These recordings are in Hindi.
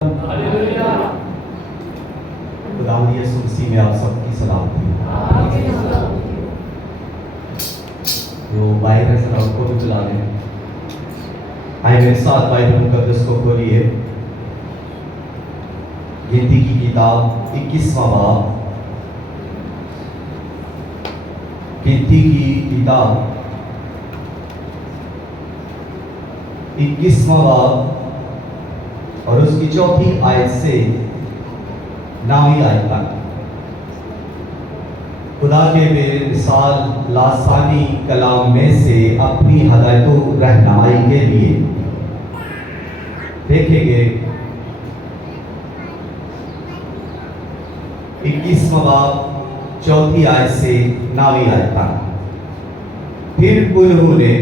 खुदावंद यीशु मसीह में आप सबकी सलामती। जो बाइबल सलाम को भी बुला लें। आइए मेरे साथ बाइबल मुकद्दस को खोलिए। गिनती की किताब 21वां बाब। गिनती की किताब 21वां बाब और उसकी चौथी आयत से 9वीं आयत तक खुदा के बेमिसाल लासानी कलाम में से अपनी हदायतों रहनुमाई के लिए देखेंगे। 21वां बाब चौथी आयत से 9वीं आयत तक। फिर उन्होंने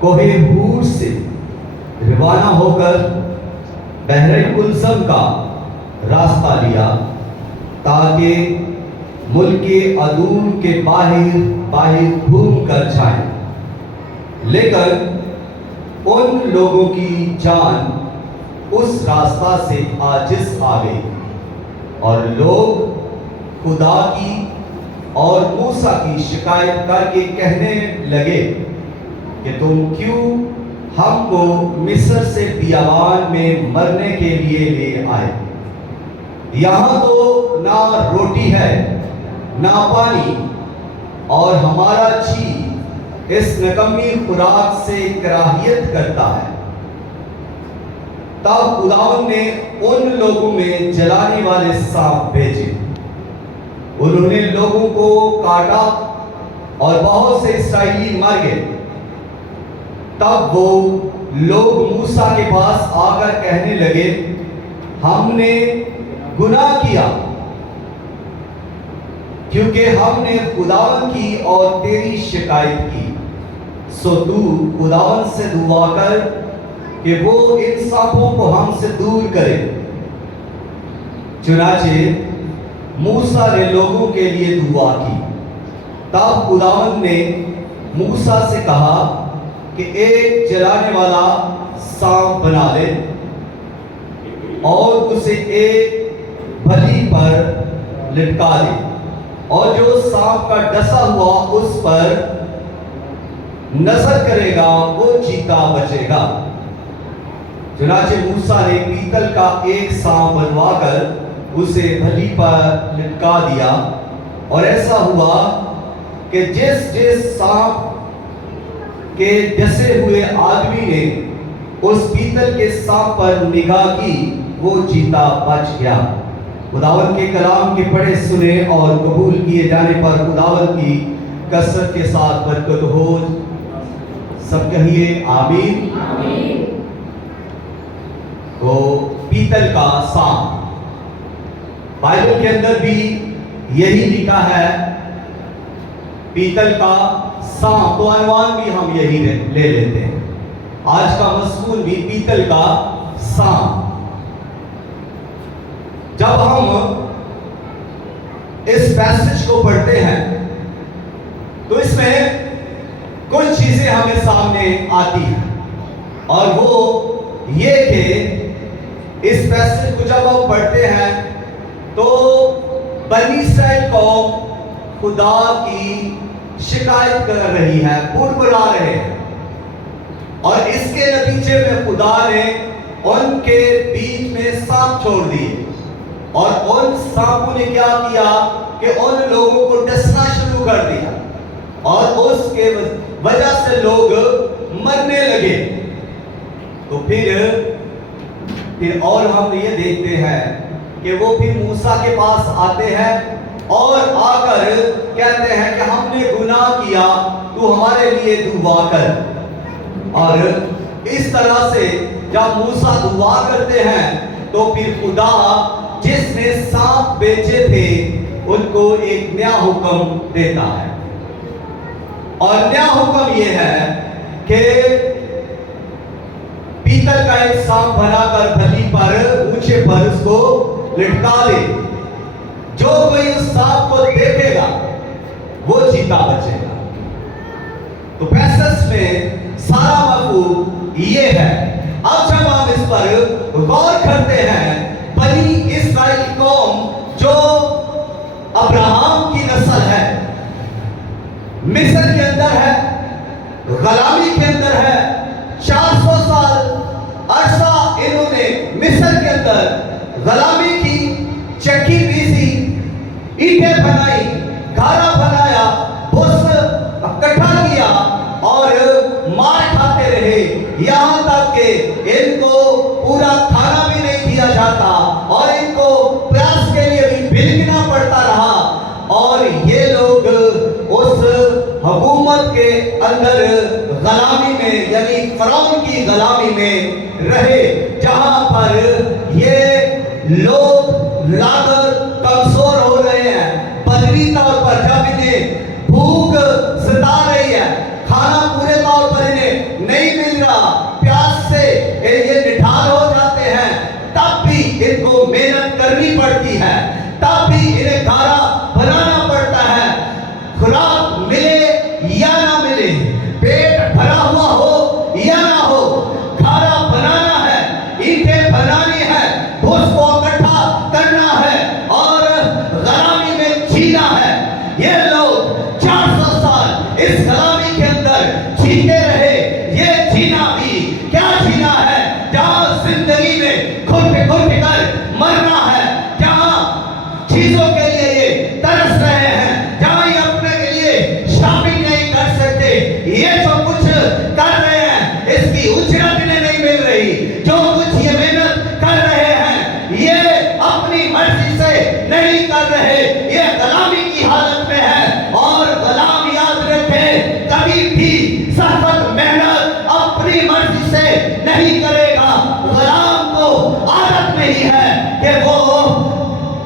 कोहे हूर से रवाना होकर बहरे कुलसम का रास्ता लिया ताकि मुल्क के अदूम के बाहर घूम कर जाए, लेकिन उन लोगों की जान उस रास्ता से आजिज आ गई और लोग खुदा की और मूसा की शिकायत करके कहने लगे कि तुम क्यों हमको मिस्र से बियाबान में मरने के लिए ले आए। यहाँ तो ना रोटी है ना पानी और हमारा जी इस नकम्मी खुराक से कराहियत करता है। तब खुदावंद ने उन लोगों में जलाने वाले सांप भेजे, उन्होंने लोगों को काटा और बहुत से इस्राएली मर गए। तब वो लोग मूसा के पास आकर कहने लगे, हमने गुनाह किया क्योंकि हमने खुदावंद की और तेरी शिकायत की। सो तू खुदावंद से दुआ कर कि वो इन सांपों को हमसे दूर करे। चुनाचे मूसा ने लोगों के लिए दुआ की। तब खुदावंद ने मूसा से कहा कि एक जलाने वाला सांप बना ले और उसे एक बलि पर लटका दे, और जो सांप का डसा हुआ उस पर नजर करेगा वो जीता बचेगा। चुनाचे मूसा ने पीतल का एक सांप बनवाकर उसे बलि पर लटका दिया, और ऐसा हुआ कि जिस जिस सांप के डसे हुए आदमी ने उस पीतल के सांप पर निगाह की वो जीता बच गया। खुदावंद के कलाम के पढ़े सुने और कबूल किए जाने पर खुदावंद की कसरत के साथ बरकत हो। सब कहिए आमीन। तो पीतल का सांप, बाइबल के अंदर भी यही लिखा है, पीतल का सांप। तो अनुमान भी हम यही ले लेते हैं। आज का मज़मून भी पीतल का सांप। जब हम इस पैसेज को पढ़ते हैं तो इसमें कुछ चीजें हमें सामने आती हैं, और वो ये कि इस पैसेज को जब हम पढ़ते हैं तो बनी इस्राएल कौम खुदा की शिकायत कर रही है, बुड़बुड़ा रहे हैं, और इसके नतीजे में खुदा ने उनके बीच में सांप छोड़ दिए, और उन सांपों ने क्या किया कि उन लोगों को डसना शुरू कर दिया, और उसके वजह से लोग मरने लगे। तो फिर और हम ये देखते हैं कि वो फिर मूसा के पास आते हैं और आकर कहते हैं कि हमने गुनाह किया, तू हमारे लिए दुआ कर। और इस तरह से जब मूसा दुआ करते हैं तो फिर खुदा जिसने सांप बेचे थे उनको एक नया हुक्म देता है, और नया हुक्म यह है कि पीतल का एक सांप बनाकर बलि पर ऊंचे पर उसको लटका दे। जो कोई उस सांप को देखेगा वो जीता बचेगा। तो पैसेज में सारा मफहूम ये है। अब जब हम इस पर गौर करते हैं, बनी इस्राएल कौम जो अब्राहम की नस्ल है, मिस्र के अंदर है, गुलामी के अंदर है, 400 साल अरसा इन्होंने मिस्र के अंदर गुलामी की, चक्की पीसी, ईंटें बनाई, घारा बनाया, भूस इकट्ठा किया और मार खाते रहे, यहाँ तक कि इनको पूरा खाना भी नहीं दिया जाता और इनको प्यास के लिए भी बिलखना पड़ता रहा। और ये लोग उस हुकूमत के अंदर गुलामी में, यानी फरौन की गुलामी में रहे, जहां पर ये लोग लाकर कमजोर हो रहे हैं। बदरी तौर पर जब इन्हें भूख सता रही है, खाना पूरे तौर पर इन्हें नहीं मिल रहा, प्यास से ये निठार हो जाते हैं, तब भी इनको मेहनत करनी पड़ती है, तब भी इन्हें खाना बनाना पड़ता है। खुराक मिले या ना मिले, पेट भरा हुआ हो या ना हो, खाना बनाना है, ईंटें बनानी है, भूस को इकट्ठा करना है और गुलामी में जीना है। ये लोग 400 साल इस गुलामी के अंदर जीते रहे। ये जीना भी क्या जीना है, जहां जिंदगी में घुट घुट कर मरना है, जहां चीजों के लिए ये तरस रहे हैं, जहां ये अपने के लिए शॉपिंग नहीं कर सकते, ये जो कुछ कर रहे हैं इसकी उजरत इन्हें नहीं मिल रही, जो कुछ ये मेहनत कर रहे हैं ये अपनी मर्जी से नहीं कर रहे, ये गुलामी की हालत में है। और गुलाम याद रखे, कभी भी सख्त मेहनत अपनी मर्जी से नहीं करेगा। गुलाम को आदत नहीं है कि वो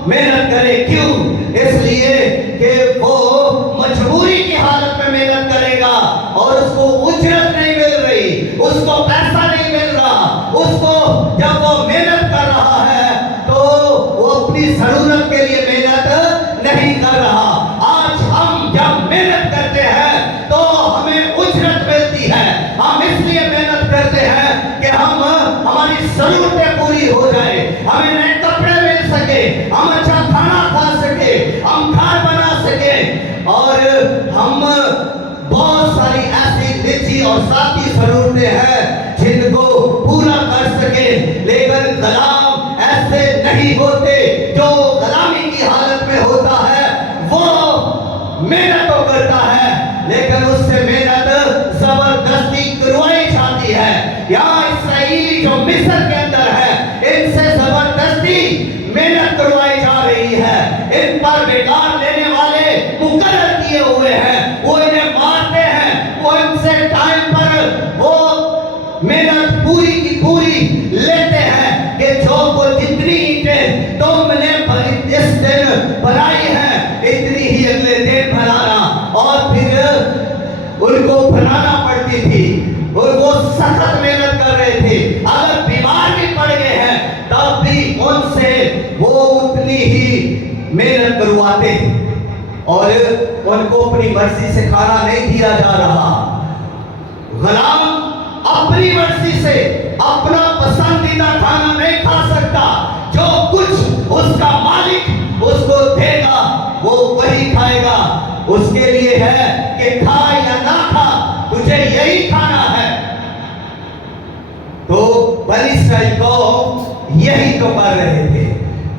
मेहनत करे, क्यों? इसलिए कि वो मजबूरी की हालत में मेहनत करेगा और उसको उजरत नहीं मिल रही, उसको पैसा नहीं मिल रहा, उसको जब वो मेहनत कर रहा है तो वो अपनी जरूरत के लिए मेहनत नहीं कर रहा। आज हम जब मेहनत करते हैं तो हमें उजरत मिलती है। हम इसलिए मेहनत करते हैं कि हम हमारी जरूरतें पूरी हो जाए, हमें नए कपड़े मिल सके, हम अच्छा खाना खा सके, हम घर बना सके, और हम बहुत सारी ऐसी निजी और साथी जरूरतें हैं जिनको पूरा कर सके। लेकिन गुलाम ऐसे नहीं होते। जो गुलामी की हालत में होता है वो मेहनत तो करता है, लेकिन उससे मेहनत जबरदस्ती करवाई जाती है। यहाँ इस्राएली जो मिस्र के अंदर है, इनसे जबरदस्ती मेहनत करवाई जा रही है, इन पर बेकार लेने वाले मुकर्रर किए हुए हैं, वो इन्हें मारते हैं, वो इनसे टाइम पर वो मेहनत पूरी की पूरी लेते हैं कि जो को जितनी ईंटें तुमने इस दिन बनाई है इतनी ही अगले दिन बनाना, और फिर उनको बनाना पड़ती थी और वो सख्त मेहनत कर रहे थे। अगर बीमार भी पड़ गए हैं तब भी उनसे वो उतनी ही मेहनत करवाते और उनको अपनी मर्जी से खाना नहीं दिया जा रहा। गुलाम अपनी मर्जी से अपना पसंदीदा खाना नहीं खा सकता, जो कुछ उसका मालिक उसको देगा वो वही खाएगा। उसके लिए है कि खा या ना खा, तुझे यही खाना है। तो बनी इस्राएल को यही तो कर रहे थे।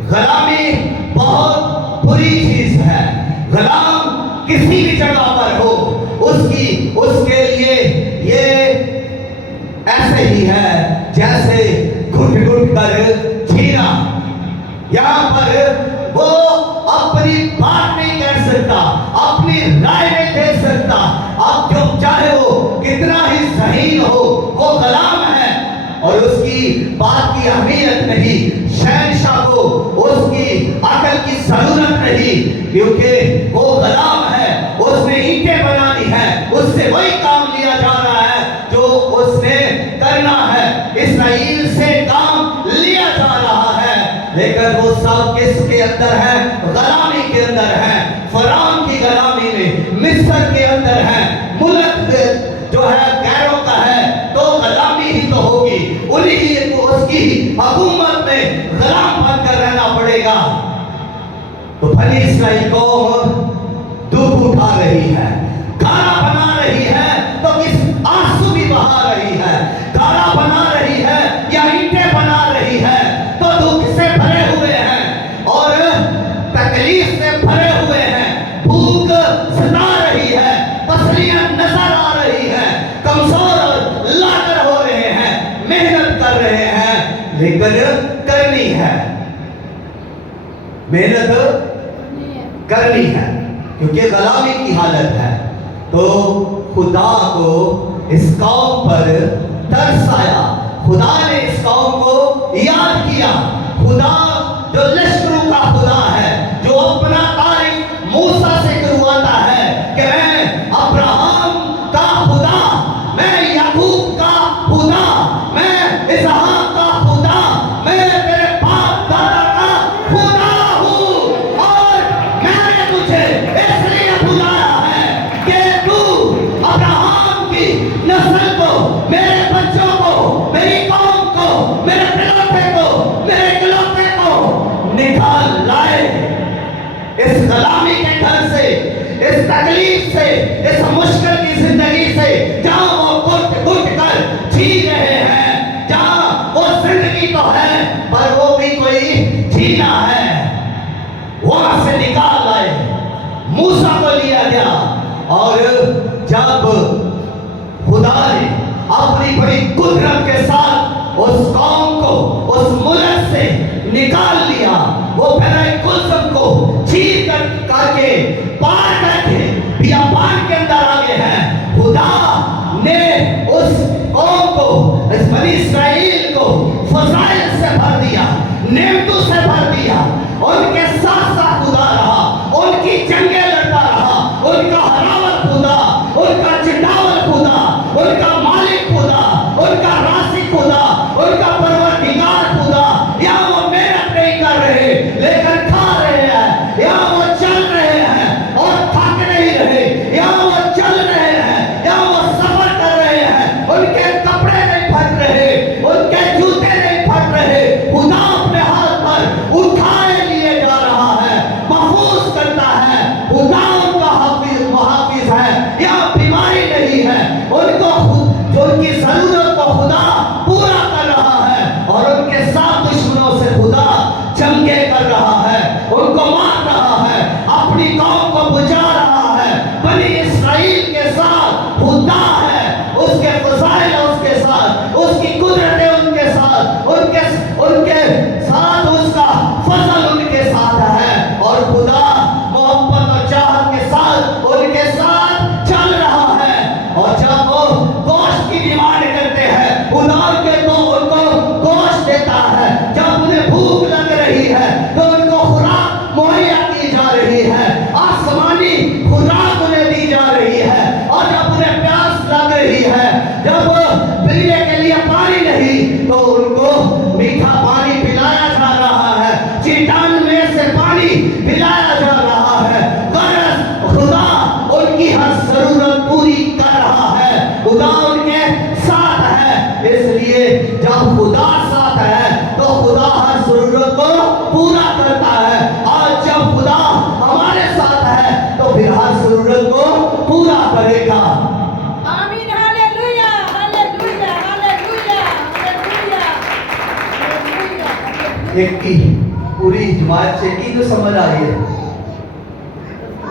गुलामी बहुत बुरी चीज है। गुलाम किसी भी जगह पर हो, उसके लिए ये ऐसे ही है जैसे घुट घुट कर जीना। यहाँ पर वो अपनी बात नहीं कह सकता, अपनी राय नहीं दे सकता। अब जो चाहे वो कितना ही ज़हीन हो, वो गुलाम है और उसकी बात की अहमियत नहीं। शहंशाह को उसकी अकल की जरूरत नहीं, क्योंकि वो गुलाम है, उसने ईंटें बनानी है, उससे वही काम लिया जा रहा है जो उसने करना है। इस्राएल से काम लिया जा रहा है, लेकिन वो सब किसके अंदर है? गुलामी के अंदर है। फरौन की गुलामी में, मिस्र के अंदर है। मुल्क जो है गैरों का है तो गुलामी ही तो होगी, उन्हीं हुकूमत में गुलाम बनकर रहना पड़ेगा। तो बनी इस्राएल कौम दुख उठा रही है, खाना बना रही है तो किस आंसू भी बहा रही है, खाना बना रही है या ईंटें बना रही है तो दुख से भरे हुए हैं और तकलीफ से भरे हुए हैं। भूख सता रही है, पसलियां नजर आ रही है, कमजोर और लाचार हो रहे हैं, मेहनत कर रहे हैं लेकिन करनी है, मेहनत करनी है क्योंकि गुलामी की हालत है। तो खुदा को इस कौम पर तरस आया, खुदा ने इस कौम को याद किया। खुदा जो लश्करों का खुदा है, जो अपना तारीफ मूसा से करवाता है कि मैं अब्राहम का खुदा, मैं याकूब का खुदा, मैं इसहाक का खुदा, मैं तेरे बाप दादा का खुदा हूँ और मैंने तुझे इसलिए बुलाया है कि तू अब्राहम की नस्ल को, मेरे बच्चों को, मेरी कौम को, मेरे इकलौते को, मेरे इकलौते को निकाल लाए इस गुलामी के घर से, इस तकलीफ से, इस मुश्किल की जिंदगी से जहां वो घुट कर जी रहे हैं, जहां वो जिंदगी तो है पर वो भी कोई जीना है, वहां से निकाल लाए। मूसा को लिया गया और जब खुदा ने अपनी बड़ी कुदरत के साथ उस कौम को उस मुल्क से निकाल लिया, वो कुल्सम को चीर करके पार करके बियाबान के अंदर आ गए हैं। खुदा ने उस कौम को, इस बनी इस्राएल को फजाइल से भर दिया, नेमतों से भर दिया, उनके साथ साथ खुदा रहा, उनकी जंगें लड़ता रहा, उनका हरावल खुदा, उनका चिंडावल खुदा, उनका मालिक खुदा, उनका रासी खुदा, उनका परवरदिगार खुदा। या वो मेहनत नहीं कर रहे लेकिन खा रहे हैं, या वो चल रहे हैं और थक नहीं रहे, या वो चल रहे हैं, या वो सफर कर रहे हैं, उनके कपड़े नहीं फट रहे, उनके जूते नहीं फट रहे, खुदा अपने हाथ पर उठाए लिए जा रहा है, महफूज करता है। खुदा उनका मुहाफिज है, या बीमारी नहीं है, उनको जो उनकी जरूरत को खुदा पूरा कर रहा है और उनके साथ दुश्मनों से खुदा जंगे कर रहा है, उनको मार रहा है, अपनी कौम को बुझा रहा है। बनी इस्राएल के साथ खुदा है, उसके फजाइल उसके साथ, उसकी कुदरतें उनके साथ, उनके साथ उसका फजल उनके साथ है और खुदा मोहब्बत और चाहत के साथ उनके साथ चल रहा है। और जब वो गोश्त की डिमांड करते हैं, खुदा उनके तो उनको गोश्त देता है। जब उन्हें भूख लग रही है तो उनको खुराक मुहैया की जा रही है, आसमानी खुराक उन्हें दी जा रही है। और जब उन्हें प्यास लग रही है, जब पीने के लिए पानी नहीं तो उनको मीठा पानी पिलाया जा रहा है, चट्टान में से पानी पिलाया जा रहा है। खुदा उनकी हर जरूरत पूरी कर रहा है, खुदा उनके साथ है। इसलिए जब खुदा साथ है तो खुदा हर जरूरत को पूरा करता है, और जब खुदा हमारे साथ है तो फिर हर जरूरत को पूरा करेगा। आमीन, hallelujah, hallelujah, hallelujah, hallelujah, hallelujah. एक की पूरी जमात से की तो समझ आ रही है,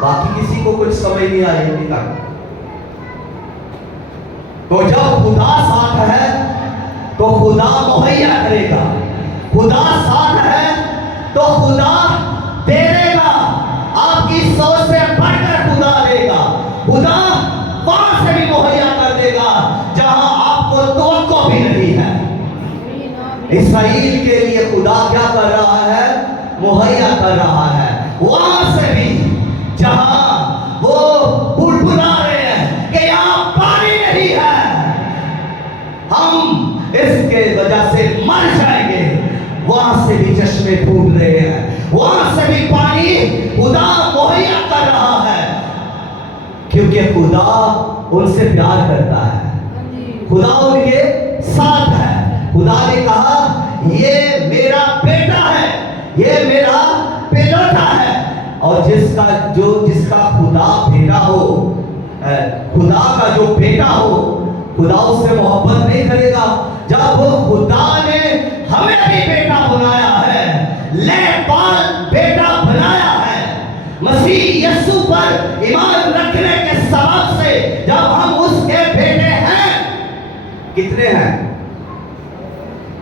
बाकी किसी को कुछ समझ नहीं आ रही अभी तक। तो जब खुदा साथ है तो खुदा मुहैया करेगा, खुदा साथ है तो खुदा दे देगा, आपकी सोच से बढ़कर खुदा देगा, खुदा वहां से भी मुहैया कर देगा जहां आपको तवक्को भी नहीं है। इस्राएल के लिए खुदा क्या कर रहा है? मुहैया कर रहा है, वहां से भी जहां वो बुलबुला रहे हैं कि यहाँ पानी नहीं है, हम इसके वजह से मर जाएंगे, वहां से भी चश्मे फूट रहे हैं, वहां से भी पानी खुदा मुहैया कर रहा है, क्योंकि खुदा उनसे प्यार करता है, खुदा उनके साथ है। खुदा ने कहा ये ये मेरा बेटा है। और जिसका खुदा बेटा हो, खुदा का जो बेटा हो, खुदा उससे मोहब्बत नहीं करेगा। जब खुदा ने हमें भी बेटा बनाया है, लेपाल बेटा बनाया है, मसीह यीशु पर ईमान रखने के सबब से जब हम उसके बेटे हैं, कितने हैं?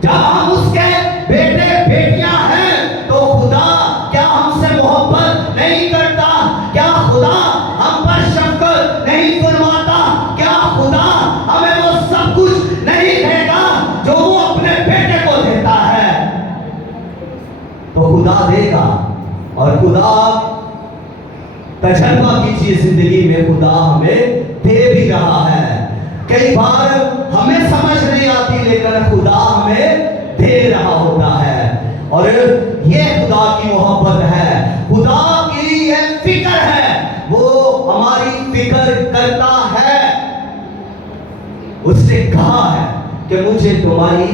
जब हम उसके बेटे बेटियां हैं, तो खुदा क्या हमसे मोहब्बत नहीं करता? क्या खुदा हम पर शफकत नहीं फरमाता? क्या खुदा हमें वो सब कुछ नहीं देगा जो वो अपने बेटे को देता है? तो खुदा देगा। और खुदा तजर्बा कीजिए, जिंदगी में खुदा हमें दे भी रहा है। कई बार हमें समझ नहीं आती, लेकिन खुदा हमें दे रहा होता है। और ये खुदा की मोहब्बत है, खुदा की ये फिक्र है, वो हमारी फिक्र करता है। उससे कहा है कि मुझे तुम्हारी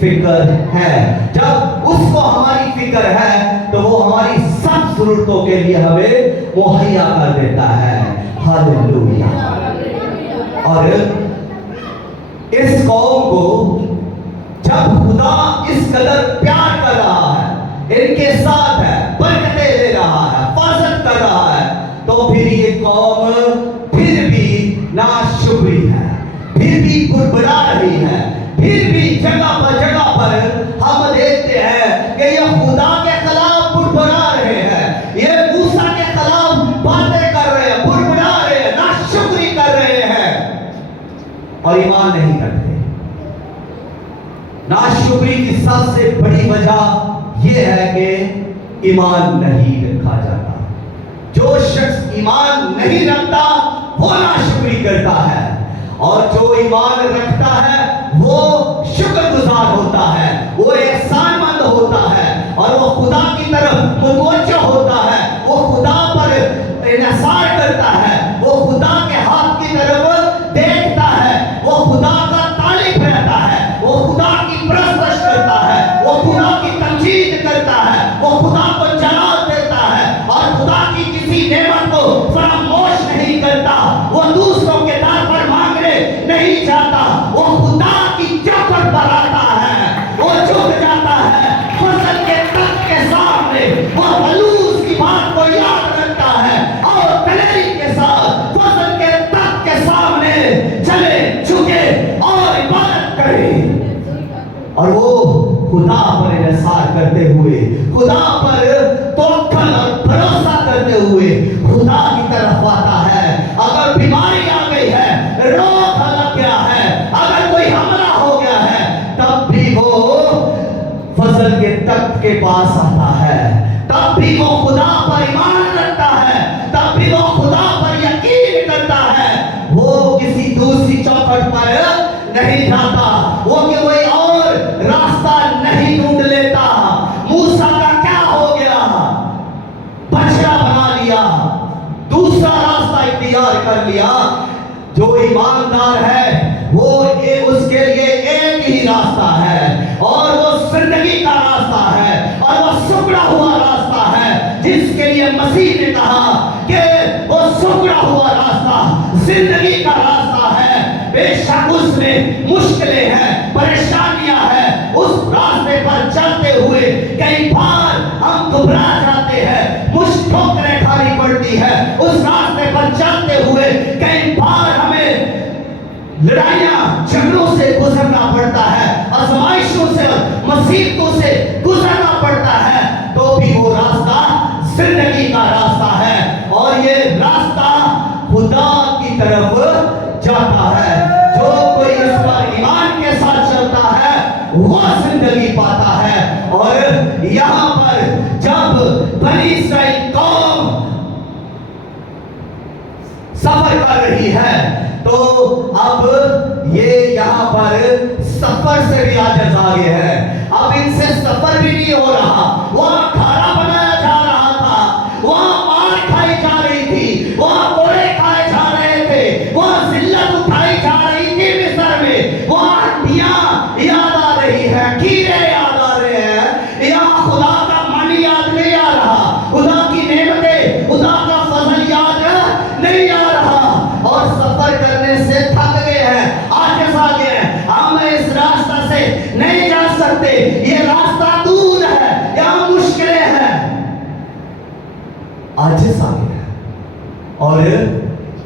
फिक्र है। जब उसको हमारी फिक्र है तो वो हमारी सब जरूरतों के लिए हमें मुहैया कर देता है। हालेलुया। और इस कौम को जब खुदा इस कदर प्यार कर रहा है, इनके साथ है, बरकतें दे रहा है, हिफाजत कर रहा है, तो फिर ये कौम फिर भी नाशुक्री है, फिर भी बुड़बुड़ा रही है, फिर भी जगह पर हम देखते हैं कि ये खुदा के खिलाफ बुड़बुड़ा रहे हैं, ये मूसा के खिलाफ बातें कर रहे हैं, बुड़बुड़ा रहे हैं, नाशुक्री कर रहे हैं और ईमान नहीं करते। नाशुक्री की सबसे बड़ी वजह यह है कि ईमान नहीं रखा जाता। जो शख्स ईमान नहीं रखता वो नाशुक्री करता है, और जो ईमान रखता है वो शुक्रगुजार होता है, वो एहसानमंद होता है, और वो खुदा की तरफ मुतवज्जो होता है, वो खुदा पर इन्हिसार करता है, वो खुदा के हाथ की तरफ देखता है, वो खुदा का तारीफ रहता है, वो खुदा की परस्तिश करता है, वो खुदा की तमजीद करता है, वो खुदा को जलाल देता है, और खुदा की किसी नेमत को फरामोश नहीं करता, वो दूसरों के दर पर मांगने नहीं जाता, वो खुदा की चौखट पर आता है, वो झुक जाता है फसल के तख्त के सामने, वो बलूस की बात को याद रखता है और दलेरी के साथ फसल के तख्त के सामने चले झुके और इबादत करे। और वो खुदा पर इन्हिसार करते हुए, खुदा पर तवक्कुल और भरोसा करते हुए खुदा की तरफ आता है। अगर बीमारी आ गई है, रोग लग गया है, अगर कोई हमला हो गया है, तब भी वो फसल के तख्त के पास आता है, तब भी वो खुदा पर ईमान रखता है, तब भी वो खुदा पर यकीन करता है। वो किसी दूसरी चौखट पर नहीं जाता, वो कोई और रास्ता नहीं ढूंढ लेता। मूसा का क्या हो गया? बछड़ा बना लिया, दूसरा रास्ता इख्तियार कर लिया। जो ईमानदार है वो उसके लिए एक ही रास्ता है, और वो जिंदगी का रास्ता है, और वो सुखड़ा हुआ रास्ता है, जिसके लिए मसीह ने कहा कि वो सुखड़ा हुआ रास्ता जिंदगी का रास्ता है। बेशक उसमें मुश्किलें हैं, परेशानियां हैं, उस रास्ते पर चलते हुए कई बार हम घबरा जाते हैं, मुझ ठोकरें खानी पड़ती है। उस रास्ते पर चलते हुए कई बार हमें लड़ाइयां झगड़ों से गुजरना पड़ता है, आजमाइशों से, मुसीबतों से गुजरना पड़ता है, तो भी वो रास्ता जिंदगी का रास्ता है, और ये रास्ता खुदा की तरफ जाता है। जो कोई इस पर ईमान के साथ चलता है वो जिंदगी पाता है। और यहाँ पर जब बनी इस्राएल कौम सफर कर रही है, तो अब ये यहाँ पर सफर से भी आगे आगे है। अब इनसे सफर भी नहीं हो रहा, वहां खाना बनाया जा रहा था, वहां मार खाई जा रही थी, वहां कोड़े खाए जा रहे थे, वहां जिल्लत उठाई जा रही थी मिस्र में, वहां हड्डियां याद आ रही है, कीड़े याद आ रहे हैं। यहाँ खुदा का मन आजिज आ गया और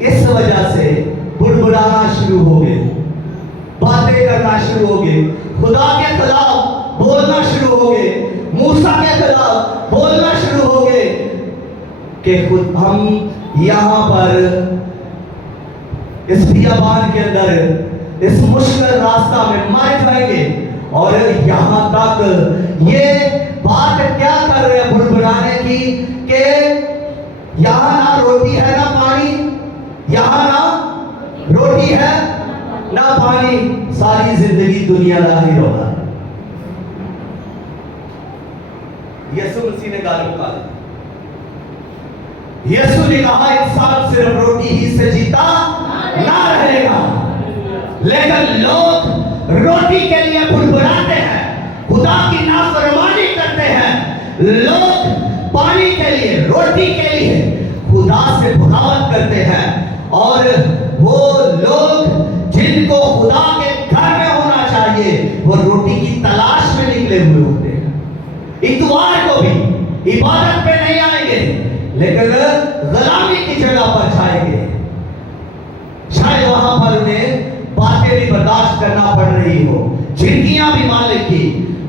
इस वजह से बुड़बुड़ाना शुरू हो गए, बातें करना शुरू हो गए, खुदा के खिलाफ बोलना शुरू हो गए, मूसा के खिलाफ बोलना शुरू हो गए कि खुद हम यहाँ पर इस बियाबान के अंदर इस मुश्किल रास्ता में मर जाएंगे। और यहाँ तक ये बात क्या कर रहे हैं बुड़बुड़ाने की कि यहाँ ना रोटी है ना पानी, यहाँ ना रोटी है ना पानी, सारी जिंदगी दुनियादारी होगा। यीशु मसीह ने गाली निकाली। यीशु ने कहा इंसान सिर्फ रोटी ही से जीता ना रहेगा, लेकिन लोग रोटी के लिए बुड़बुड़ाते हैं, खुदा की नाफरमानी करते हैं। लोग पानी के लिए, रोटी के लिए खुदा से बगावत करते हैं। और वो लोग जिनको खुदा के घर में होना चाहिए वो रोटी की तलाश में निकले हुए होते हैं। इतवार को भी इबादत पे नहीं आएंगे, लेकिन गुलामी की जगह पर जाएंगे। शायद वहां पर उन्हें बातें भी बर्दाश्त करना पड़ रही हो, झिड़कियां भी मालिक की,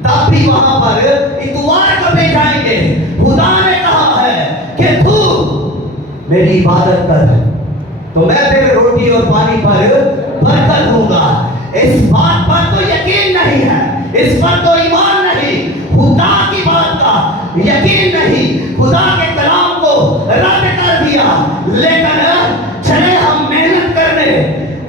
तब भी वहां पर इतवार को भी जाएंगे। खुदा ने कहा है कि तू मेरी इबादत कर तो मैं तेरे रोटी और पानी पर बरकत दूंगा। इस बात पर तो यकीन नहीं है, इस पर तो ईमान नहीं, खुदा की बात का यकीन नहीं, खुदा के कलाम को रद्द कर दिया। लेकिन चले हम मेहनत करने,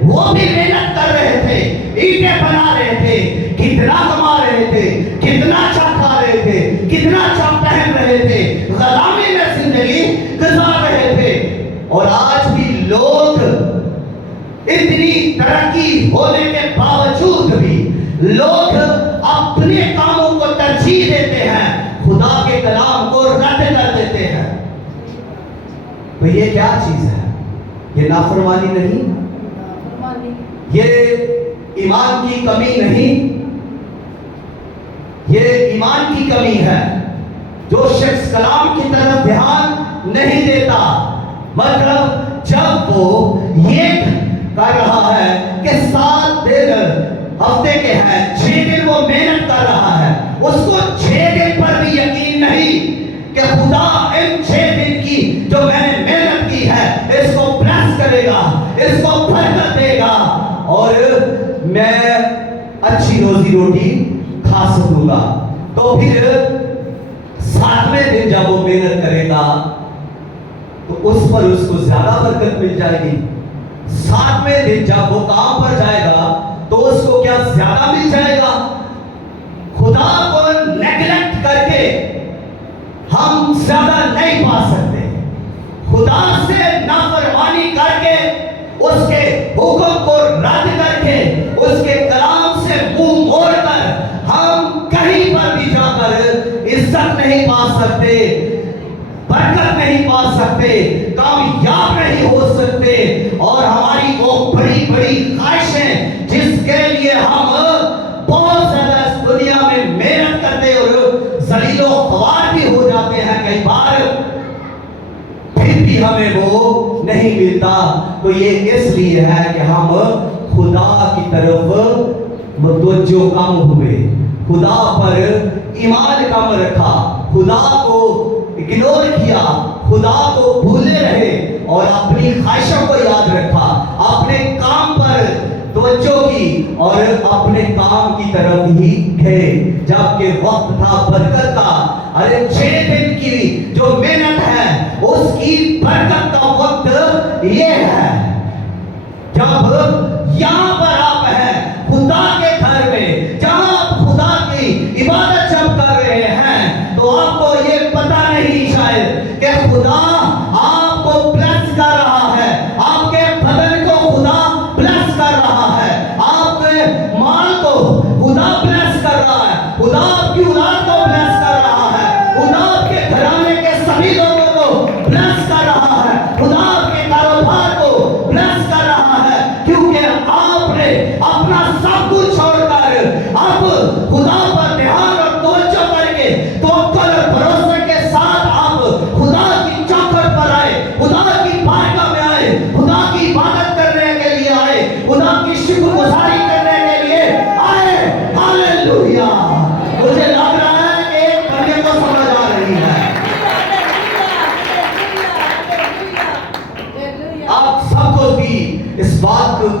वो भी मेहनत कर रहे थे, ईंटें बना रहे थे, कितना कमा रहे थे, कितना अच्छा खा रहे थे, कितना अच्छा पहन रहे थे, गुलामी में जिंदगी गुजार रहे थे। और आज भी लोग इतनी तरक्की होने के बावजूद भी लोग अपने कामों को तरजीह देते हैं, खुदा के कलाम को रद्द कर देते हैं। तो ये क्या चीज है? ये नाफरमानी नहीं, ये ईमान की कमी नहीं, ये ईमान की कमी है। जो शख्स कलाम की तरफ ध्यान नहीं देता, मतलब जब वो ये कर रहा है कि 7 दिन हफ्ते के हैं, 6 दिन वो मेहनत कर रहा है, उसको 6 दिन पर भी यकीन नहीं कि खुदा इन 6 दिन की जो मैंने मेहनत की है इसको ब्लेस करेगा, इसको बरकत देगा और मैं अच्छी रोजी रोटी खा सकूंगा। तो फिर 7वें दिन जब वो मेहनत करेगा तो उस पर उसको ज्यादा बरकत मिल जाएगी। 7वें दिन जब वो काम पर जाएगा तो उसको क्या ज्यादा मिल जाएगा? खुदा को नेगलेक्ट करके हम ज्यादा नहीं पा सकते। खुदा से नाफरमानी करके, उसके हुक्म को रद्द करके, उसके कलाम से मुंह मोड़कर हम कहीं पर भी जाकर इज्जत नहीं पा सकते, बरकत नहीं पा सकते, कामयाब नहीं हो सकते। और हमारी वो बड़ी बड़ी ख्वाहिशें जिसके लिए हम बहुत ज्यादा इस दुनिया में मेहनत करते और जलीलो ख्वार भी हो जाते हैं कई बार, फिर भी हमें वो नहीं मिलता। तो ये इसलिए है कि हम खुदा की तरफ मुतवज्जो कम हुए, खुदा पर ईमान कम रखा, खुदा को इग्नोर किया, खुदा को भूले रहे और अपनी ख्वाहिशों को याद रखा, अपने काम पर तवज्जो की और अपने काम की तरफ ही गए। जबकि वक्त था बरकत का। अरे 6 दिन की जो मेहनत है उसकी बरकत का वक्त ये है जब यहाँ पर आप हैं खुदा के घर में, जहाँ आप खुदा की इबादत जब कर रहे हैं तो आपको ये पता नहीं शायद कि खुदा आपको ब्लेस कर रहा है, आपके बदन को खुदा ब्लेस कर रहा है, आपके माल को खुदा ब्लेस कर रहा है, खुदा आपकी औलाद को ब्लेस कर रहा है, खुदा आपके घराने के सभी लोगों को ब्लेस कर रहा है, खुदा आपके कारोबार को ब्लेस कर रहा है, क्योंकि आप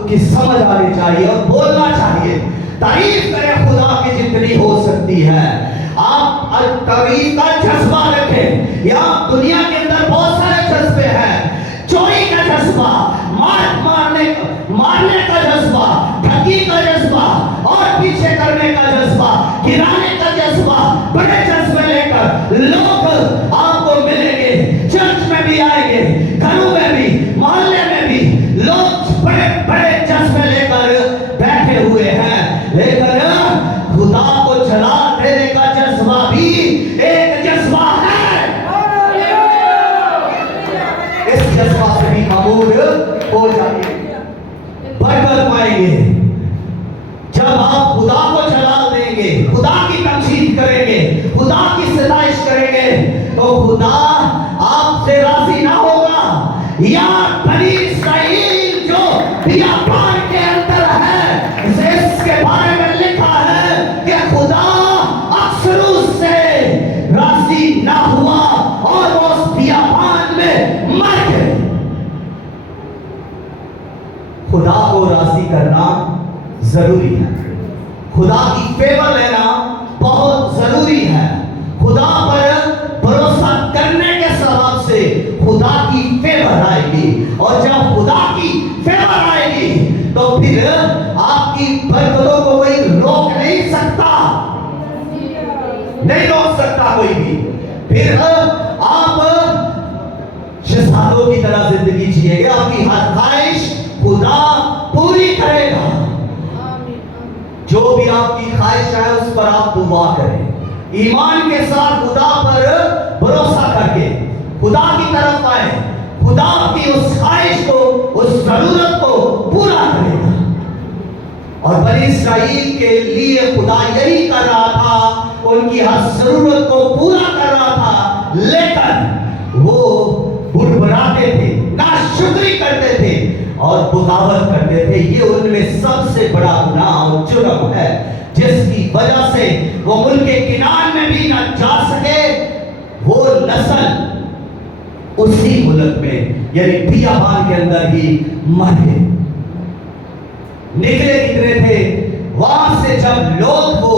की समझ आनी चाहिए और बोलना चाहिए। तारीफ करें खुदा की जितनी हो सकती है। आप तारीफ का जज्बा रखें। यहाँ दुनिया के अंदर बहुत सारे जज्बे हैं। चोरी का जज्बा, मारने का जज्बा, ठगी का जज्बा और पीछे करने का जज्बा, गिराने का जज्बा, बड़े जज्बे लेकर लोग आपको मिलेंगे। चर्च में भी आएंगे, घरों में भी, मोहल्ले में भी लोग बड़े बड़े जज्बे लेकर बैठे हुए हैं। लेकिन खुदा को जला देने का जज्बा भी एक जज्बा है। इस जज्बा से भी मामूल हो जाएंगे, बरकत पाएंगे। जब आप खुदा को जला देंगे, खुदा की तमजीद करेंगे, खुदा की सताइश करेंगे, तो खुदा आपसे राजी ना होगा। या बनी इस्राएल जो बियाबान के अंदर है, इसके बारे में लिखा है कि खुदा अक्सर उससे राजी ना हुआ और वो उस बियाबान में मर गए। खुदा को राजी करना जरूरी है। खुदा की फेवर लेना बहुत जरूरी है। खुदा पर भरोसा करने के सबब से खुदा की फेवर आएगी, और जब खुदा की फेवर आएगी तो फिर आपकी बरकतों को कोई रोक नहीं सकता, नहीं रोक सकता कोई भी। फिर आप शहजादों की तरह जिंदगी जिएंगे। आपकी हर ख्वाहिश खुदा पूरी करेगा। जो भी आपकी ख्वाहिश है उस पर आप दुआ करें, ईमान के साथ खुदा पर भरोसा करके खुदा की तरफ आए। खुदा की उस ख्वाहिश को, उस जरूरत को पूरा करेगा। और बनी इस्राएल के लिए खुदा यही कर रहा था, उनकी हर जरूरत को पूरा कर रहा था। लेकिन वो बुड़बुड़ाते थे, नाशुक्री करते थे और बगावत करते थे। ये उनमें सबसे बड़ा गुनाह और जुर्म है, जिसकी वजह से वो मुल्क किनान में भी न जा सके। वो नस्ल उसी मुल्क में यानी बियाबान के अंदर ही मर गए। निकले कितने थे वहां से? जब लोग वो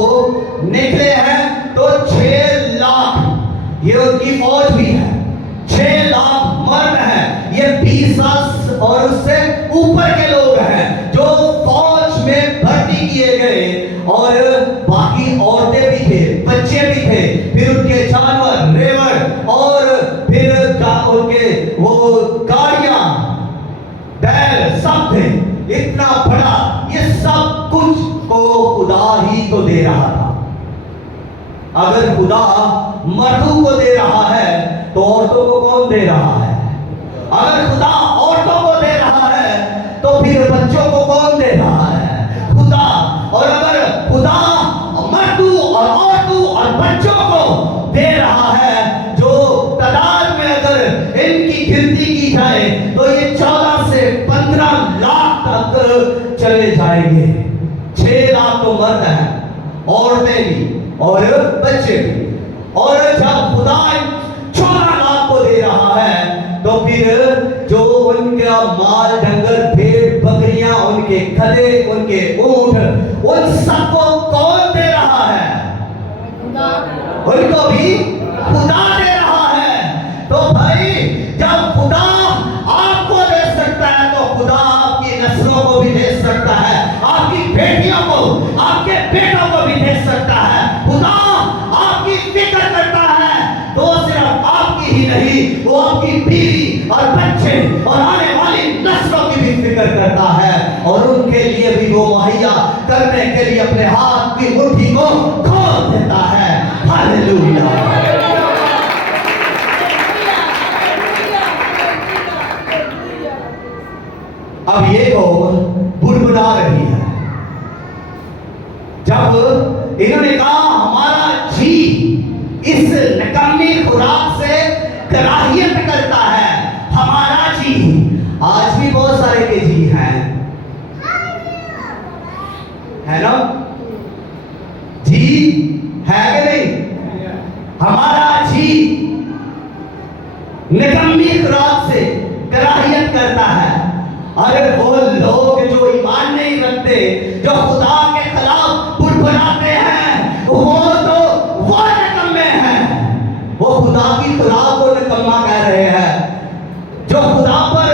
निकले हैं तो 6 लाख, ये उनकी फौज भी है, 6 लाख मर्द हैं। ये 20 साल और उससे ऊपर के लोग हैं जो फौज में भर्ती किए गए, और बाकी औरतें भी थे, बच्चे भी थे, फिर उनके जानवर, रेवड़, और फिर उनके वो गाड़ियां, बैल सब थे। इतना बड़ा ये सब कुछ को खुदा ही तो दे रहा था। अगर खुदा मर्दों को दे रहा है तो औरतों को कौन दे रहा है? अगर खुदा औरतों को दे रहा है तो फिर बच्चों को कौन दे रहा है? खुदा। और अगर खुदा मर्दों और औरतों और बच्चों को दे रहा है, जो तादाद में अगर इनकी गिनती की जाए तो ये 14 से 15 लाख तक चले जाएंगे। 6 लाख तो मर्द हैं, औरतें भी और बच्चे भी। और जब खुदा 14 लाख को दे रहा है तो फिर जो उनका माल, डंगर, भेड़, बकरियां, उनके गधे, उनके ऊंट, उन सबको कौन दे रहा है? उनको भी खुदा दे रहा है। तो भाई जब खुदा आपको दे सकता है तो खुदा आपकी नस्लों को भी दे सकता है, आपकी बेटियों को, आपके बेटों को भी दे सकता है। खुदा आपकी फिक्र करता है, तो सिर्फ आपकी ही नहीं, वो आपकी बीवी और बच्चे और आने वाली नस्लों की भी फिक्र करता है, और उनके लिए भी वो मुहैया करने के लिए अपने हाथ की मुट्ठी को खोल देता है। हालेलुया। अब ये कौम बुड़बुड़ा रही है। जब इन्होंने कहा हमारा जी इस निकम्मी खुराक से कराहियत करता है, हमारा जी, आज भी बहुत सारे के जी हैं, है ना? जी है कि नहीं? हमारा जी निकम्मी खुराक से कराहियत करता है। अरे वो लोग जो ईमान नहीं रखते, जो खुदा के खिलाफ बुड़बुड़ाते हैं, वो निकम्मे हैं। वो खुदा की खिलाफ को निकम्मा कह रहे हैं। जो खुदा पर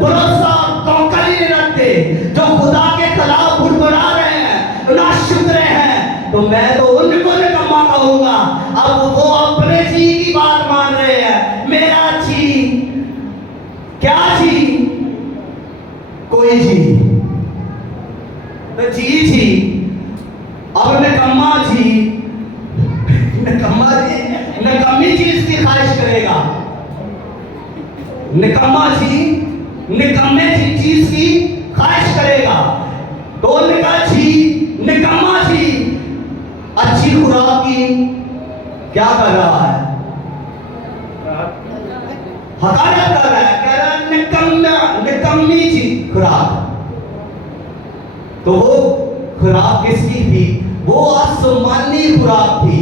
भरोसा तवक्कुल नहीं रखते, जो खुदा के खिलाफ बुड़बुड़ा रहे हैं, नाशुक्र हैं, तो मैं तो उनको निकम्मा कहूंगा। अब वो अपने जी की बात मान रहे हैं। मेरा जी क्या जी? कोई जी तो जी अब निकम्मा जी निकम्मी चीज की ख्वाहिश करेगा। निकम्मा जी निकम्मे चीज की ख्वाहिश करेगा। तो निकम्मा जी अच्छी खुराक की क्या कर रहा है? हकारत कर रहा है, कह रहा है निकम्मी जी खुराक। तो वो खुराक किसकी थी? वो आसमानी खुराक थी,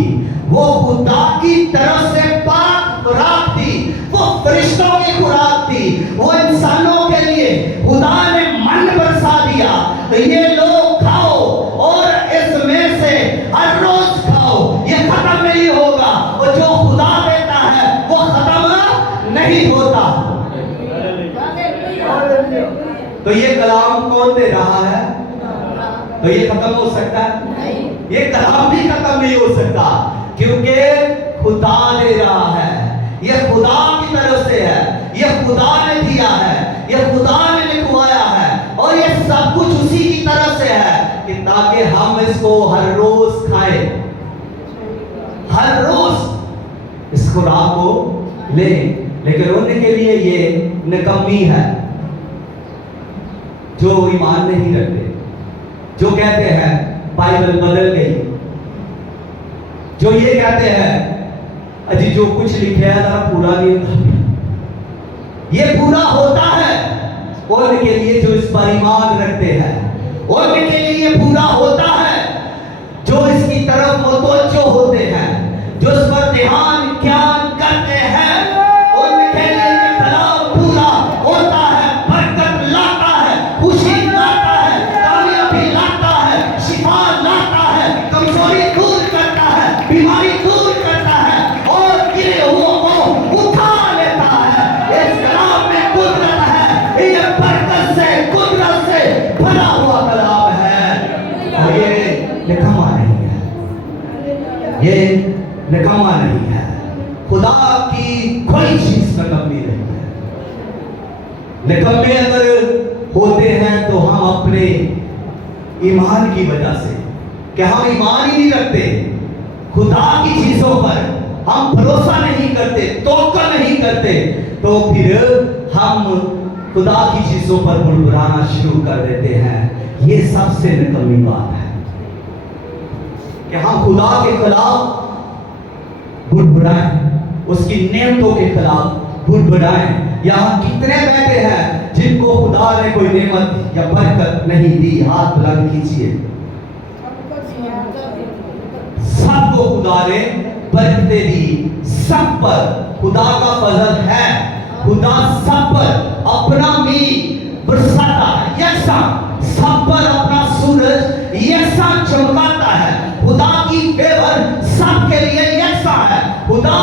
वो खुदा की तरफ से पाक खुराक थी, वो फरिश्तों की खुराक थी, वो इंसानों के लिए खुदा ने मन बरसा दिया, ये लोग खाओ और इसमें से हर रोज खाओ, ये खत्म नहीं होगा। और जो खुदा देता है वो खत्म नहीं होता। तो ये कलाम कौन दे रहा है? तो ये खत्म हो सकता है? ये कलाम भी खत्म नहीं हो सकता, क्योंकि खुदा दे रहा है। ये खुदा की तरफ से है, ये खुदा ने दिया है, ये खुदा ने लिखवाया है, और ये सब कुछ उसी की तरफ से है कि ताकि हम इसको हर रोज खाएं, हर रोज इस खुराक को लें। लेकिन उनके लिए ये निकम्मी है जो ईमान नहीं रखते, जो कहते हैं बाइबल बदल गई, जो ये कहते हैं अजी जो कुछ लिखे है ना पूरा नहीं होता। ये पूरा होता है उनके लिए जो इस पर ईमान रखते हैं, उनके लिए ये पूरा होता है जो इसकी तरफ मुतवज्जो होते हैं, जो इस पर ध्यान ज्ञान करते हैं। उनके लिए ये कलाम पूरा होता है, बरकत लाता है, खुशी लाता है, कामयाबी लाता है, शिफा लाता है, कमजोरी दूर करता है, बीमारी दूर करता है, और गिरे हुओं को उठा लेता है। इस कलाम में कुदरत है, ये बरकत से कुदरत से भरा हुआ कलाम है। और ये निकम्मा नहीं है, ये निकम्मा नहीं है। खुदा की कोई चीज निकम्मी नहीं है। निकम्मे अगर होते हैं तो हम अपने ईमान की वजह से, कि हम ईमान ही नहीं रखते खुदा की चीजों पर, हम भरोसा नहीं करते, तवक्कुल नहीं करते, तो फिर हम खुदा की चीजों पर बुड़बुड़ाना शुरू कर देते हैं। ये सबसे निकम्मी बात है कि हम खुदा के खिलाफ बुड़बुड़ाएं, उसकी नेमतों के खिलाफ बुड़बुड़ाएं। यहाँ कितने बैठे हैं जिनको खुदा ने कोई नेमत या बरकत नहीं दी? हाथ बुलंद कीजिए। सबको खुदा ने बरकतें दी, सब पर खुदा का फजल है। खुदा सब पर अपना मीर बरसाता है, यकसा सब पर अपना सूरज यकसा चमकाता है। खुदा की फेवर सबके लिए यकसा है। खुदा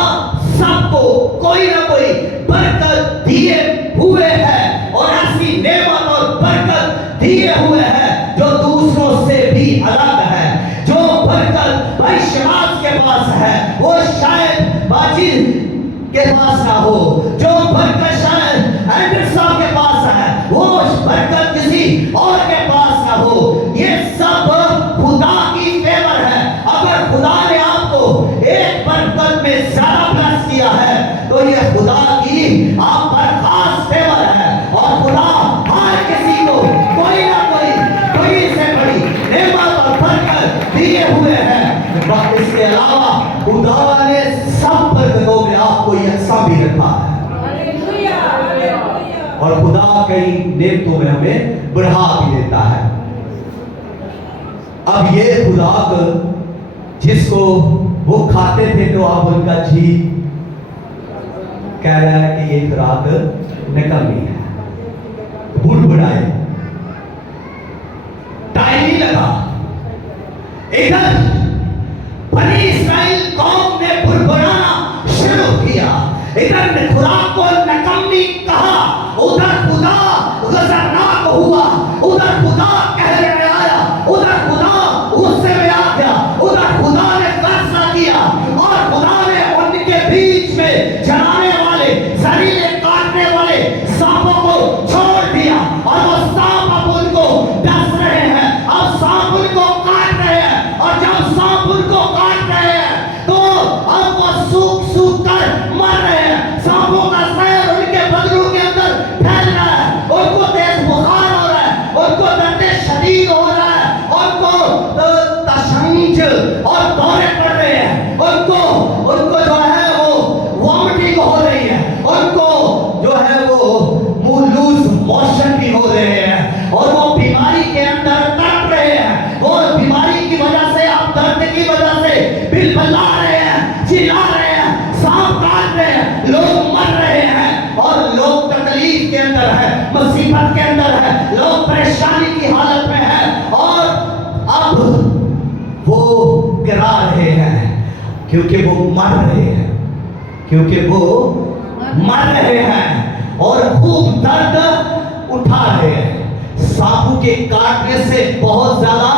सबको कोई ना कोई बरकत दिए हुए है, और ऐसी नेमत और बरकत दिए हुए है जो दूसरों से भी अलग है। जो बरकत भाई शमास के पास है वो शायद बाजिल के पास ना हो, जो बरकत शायद एंडरसन के पास है वो बरकत किसी और के पास ना हो। ये सब खुदा की फेवर है। अगर खुदा ने आपको एक बरकत में ज्यादा प्लस किया है तो ये खुदा की आप पर खास फेवर है, और खुदा हर किसी को कोई ना कोई से बड़ी नेमत और बरकत दिए हुए है। इसके अलावा खुदा ने सब बरकतों में आपको यकसा भी रखा है, और खुदा कई नेमतों में हमें बढ़ा भी देता है। अब ये खुराक जिसको वो खाते थे तो अब उनका जी कह रहा है कि ये खुराक निकम्मी है। बुड़बुड़ाए, टाइम नहीं लगा। इधर बनी इस्राएल कौम ने बुड़बुड़ाना शुरू किया, इधर ने खुदा को नकम्मी कहा, उधर खुदा गजबनाक हुआ, उधर खुदा कहने में आया, उधर खुदा गुस्से में आ गया, उधर खुदा ने फैसला किया और खुदा ने उनके बीच में जलाने वाले, जहरीले काटने वाले सांपों को छोड़ दिया और वो सांप अब उनको डस रहे हैं, अब सांप उनको काट रहे हैं और जब सांप उनको काट रहे हैं तो अब वो सूख सूख कर मर रहे हैं। सांपों का जहर उनके बदनों के अंदर फैल रहा है, उनको तेज बुखार हो रहा है, उनको दर्द शदीद हो रहा है, उनको तशंज और दौरे पड़ रहे हैं, उनको जो है वो वॉमिटिंग हो रही है, उनको जो है वो लूज मोशन भी हो रहे हैं और वो बीमारी के अंदर तड़प रहे हैं। वो बीमारी की वजह से, आप दर्द की वजह से बिलबिला रहे हैं, चिल्ला रहे हैं, सांप काट रहे हैं, लोग मर रहे हैं और लोग तकलीफ के अंदर है, मुसीबत के अंदर है, लोग परेशानी की हालत में है और अब वो गिरा रहे हैं क्योंकि वो मर रहे हैं, क्योंकि वो मर रहे हैं और खूब दर्द उठा रहे हैं। सांपों के काटने से बहुत ज्यादा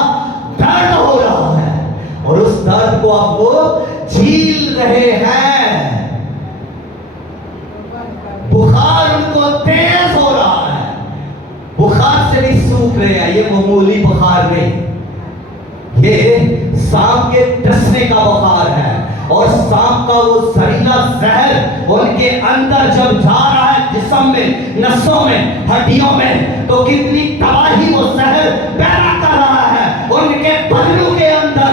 दर्द हो रहा है और उस दर्द को अब वो झील रहे हैं। बुखार उनको तेज हो रहा है, बुखार से नहीं सूख रहे हैं, ये मामूली बुखार नहीं, ये सांप के डसने का बुखार है और सांप का वो जहरीला जहर उनके अंदर जब जा रहा है, जिस्म में, नसों में, हड्डियों में, तो कितनी तबाही वो जहर पैदा कर रहा है उनके बदनों के अंदर।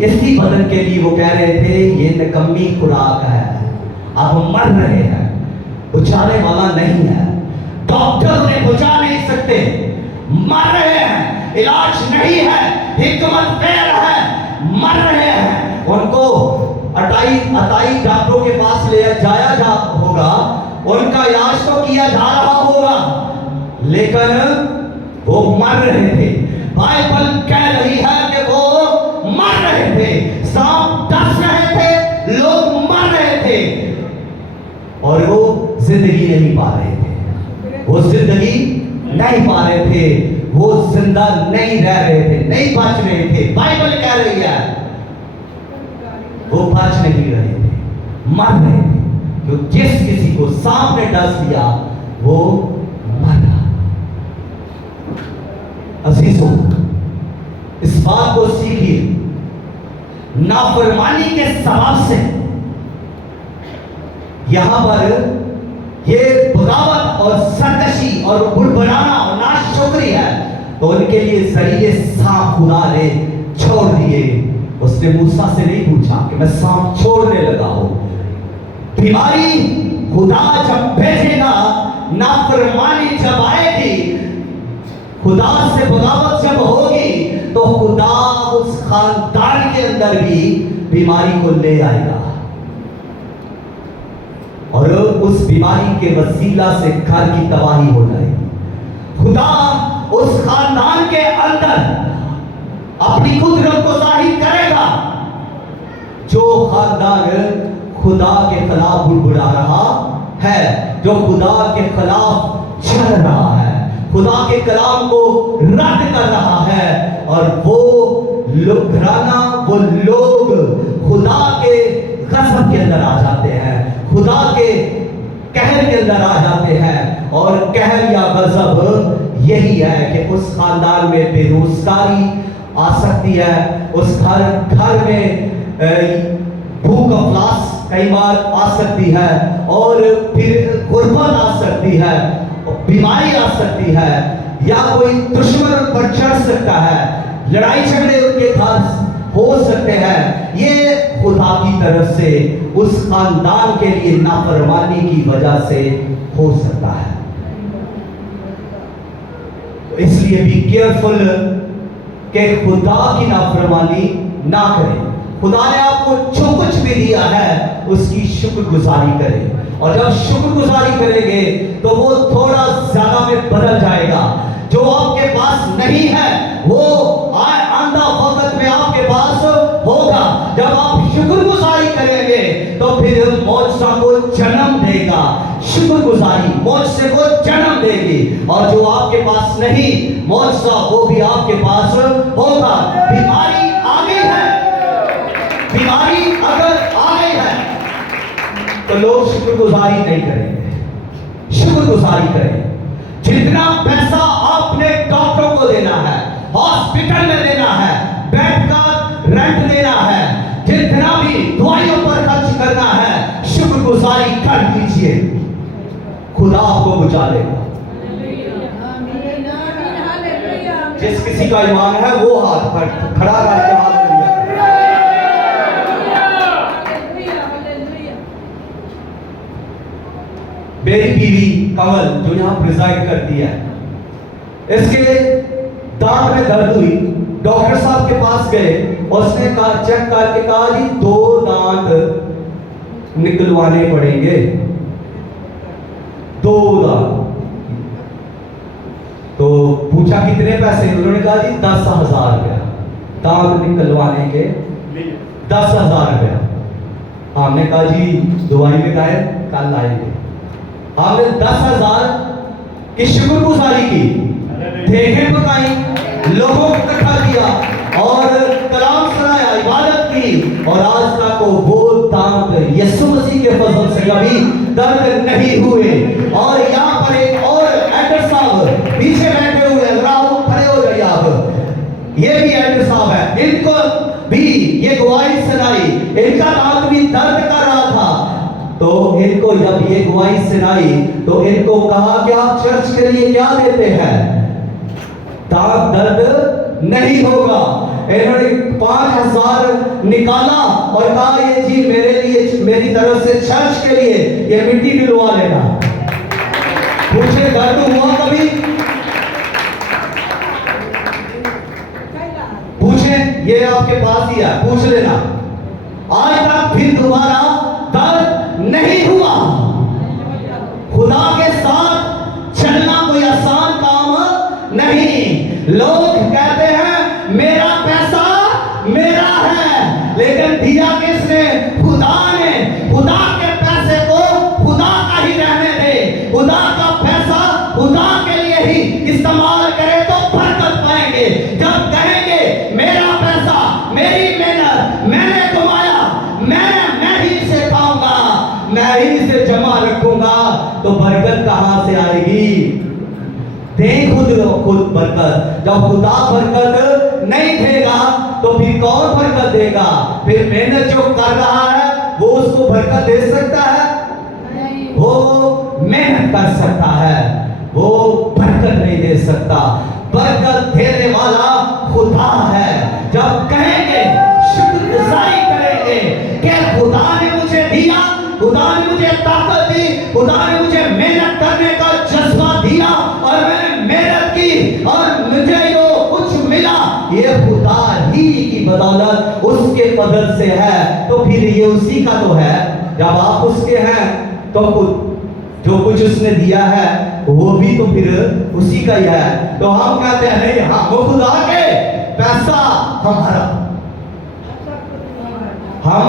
इसी बदन के लिए वो कह रहे थे ये निकम्मी खुराक है, अब हम मर रहे हैं, बुझाने वाला नहीं है, डॉक्टर उन्हें बुझा नहीं सकते, मर रहे हैं, इलाज नहीं है, हिकमत फेल है, मर रहे हैं। उनको अटाई डॉक्टरों के पास ले जाया जा होगा, उनका इलाज तो किया जा रहा होगा, लेकिन वो मर रहे थे। बाइबल कह रही है कि वो मर रहे थे, सांप डस रहे थे, लोग मर रहे थे और वो जिंदगी नहीं पा रहे थे, वो जिंदगी नहीं पा रहे थे, वो जिंदा नहीं रह रहे थे, नहीं बच रहे थे। बाइबल कह रही है वो बच नहीं रहे थे, मर रहे थे, क्योंकि जिस किसी को सांप ने डस लिया वो मर रहा। अजीजों, इस बात को सीखिए, नाफरमानी के सबब से यहां पर ये बगावत और सरकशी और बुड़बुड़ाना और नाशुक्री है, तो उनके लिए जरिए सांप खुदा ने छोड़ दिए। उसने मूसा से नहीं पूछा कि मैं सांप छोड़ने लगा हूं। बीमारी खुदा जब भेजेगा, नाफरमानी जब आएगी, खुदा से बगावत जब होगी, तो खुदा उस खानदान के अंदर भी बीमारी को ले आएगा और उस बीमारी के वसीला से घर की तबाही हो जाएगी। खुदा उस खानदान के अंदर अपनी कुदरत को जाहिर करेगा। जो खानदान खुदा के खिलाफ बुड़बुड़ा रहा है, जो खुदा के खिलाफ चल रहा है, खुदा के कलाम को रद्द कर रहा है, और वो लोग घराना, वो लोग खुदा के गज़ब के अंदर आ जाते हैं, खुदा के कहर के अंदर आ जाते हैं। और कहर या गज़ब यही है कि उस खानदान में बेरोजगारी आ सकती है, उस घर में भूख अफलास कई बार आ सकती है, और फिर गुर्बत आ सकती है, बीमारी आ सकती है, या कोई दुश्मन उन पर चढ़ सकता है, लड़ाई झगड़े उनके घर हो सकते हैं। ये खुदा की तरफ से उस खानदान के लिए नाफरमानी की वजह से हो सकता है। तो इसलिए बी केयरफुल कि खुदा की नाफरमानी ना करें। खुदा ने आपको जो कुछ भी दिया है उसकी शुक्रगुजारी करें। और जब शुक्रगुजारी करेंगे तो वो थोड़ा ज्यादा में बदल जाएगा। जो आपके पास नहीं है वो आंधा वक्त में आपके पास होगा। जब आप शुक्रगुजारी करेंगे तो फिर मौजसा को जन्म देगा। शुक्रगुजारी मौजसे को जन्म देगी, और जो आपके पास नहीं मौजसा वो भी आपके पास होगा। बीमारी आ गई है, बीमारी अगर आ गई है तो लोग शुक्रगुजारी नहीं करेंगे। शुक्रगुजारी करें। जितना पैसा आपने डॉक्टरों को देना है, हॉस्पिटल में देना है, बेड का रेंट देना है, जितना भी दवाइयों पर खर्च करना है, शुक्रगुजारी कर दीजिए, खुदा आपको बचा लेगा। जिस किसी का ईमान है वो हाथ खड़ा करके हाथ मेरी बीवी कमल जो यहाँ प्रिजाइड करती है, इसके दांत में दर्द हुई, डॉक्टर साहब के पास गए, उसने कहा चेक करके कहा जी 2 दांत निकलवाने पड़ेंगे, 2 दांत। तो पूछा कितने पैसे, उन्होंने कहा जी 10,000 रुपया दांत निकलवाने के, 10,000 रुपया। हमने कहा जी दवाई में गए कल आएंगे। हमने 10,000 की शुक्रगुजारी की, देखें पकाई, लोगों को इकट्ठा किया और कलाम सुनाया, इबादत की, और आज तक वो दांत यीशु मसीह के फजल से कभी दर्द नहीं हुए। और यहाँ पर एक और एडर साहब पीछे बैठे हुए हैं, वो खड़े हो जाइए आप, ये भी एडर साहब है, इनको भी ये गवाही सुनाई, इनका दांत भी दर्द कर रहा था। तो इनको जब ये गवाही सुनाई तो इनको कहा कि आप चर्च के लिए क्या देते हैं, दांत दर्द नहीं होगा। इन्होंने 5,000 निकाला और कहा ये जी मेरे लिए, मेरी तरफ से चर्च के लिए ये मिट्टी डुलवा लेना। पूछे दर्द हुआ कभी, पूछे, ये आपके पास ही है, पूछ लेना। आज तक फिर दोबारा दर्द नहीं हुआ। खुदा के साथ चलना कोई आसान काम नहीं। लोग कहते हैं मेरा पैसा मेरा है, लेकिन दिया किसने? खुदा ने। खुदा के पैसे को खुदा का ही रहने दे, खुदा का पैसा खुदा के लिए ही इस्तेमाल करें तो बरकत पाएंगे। जब कहेंगे मेरा पैसा मेरी मेहनत मैंने कमाया, मैं ही से खाऊंगा, मैं ही से जमा रखूंगा, तो बरकत कहां से आएगी? दें खुद बरकत। जब खुदा बरकत नहीं देगा तो फिर कौन बरकत देगा? फिर मेहनत जो कर रहा है वो उसको बरकत दे सकता है? वो मेहनत कर सकता है, वो बरकत नहीं दे सकता। बरकत देने वाला खुदा है। जब कहेंगे, शुक्रगुजारी करेंगे कि खुदा ने मुझे दिया, खुदा ने मुझे ताकत दी, खुदा ने मुझे मेहनत करने का जज्बा दिया और मैंने मेहनत की और मुझे जो कुछ मिला ये खुदा ही की बदौलत, उसके फजल से है, तो फिर ये उसी का तो है। जब आप उसके हैं तो जो कुछ उसने दिया है वो भी तो फिर उसी का ही है। तो हम कहते हैं नहीं, हाँ वो खुदा के, पैसा हमारा, हम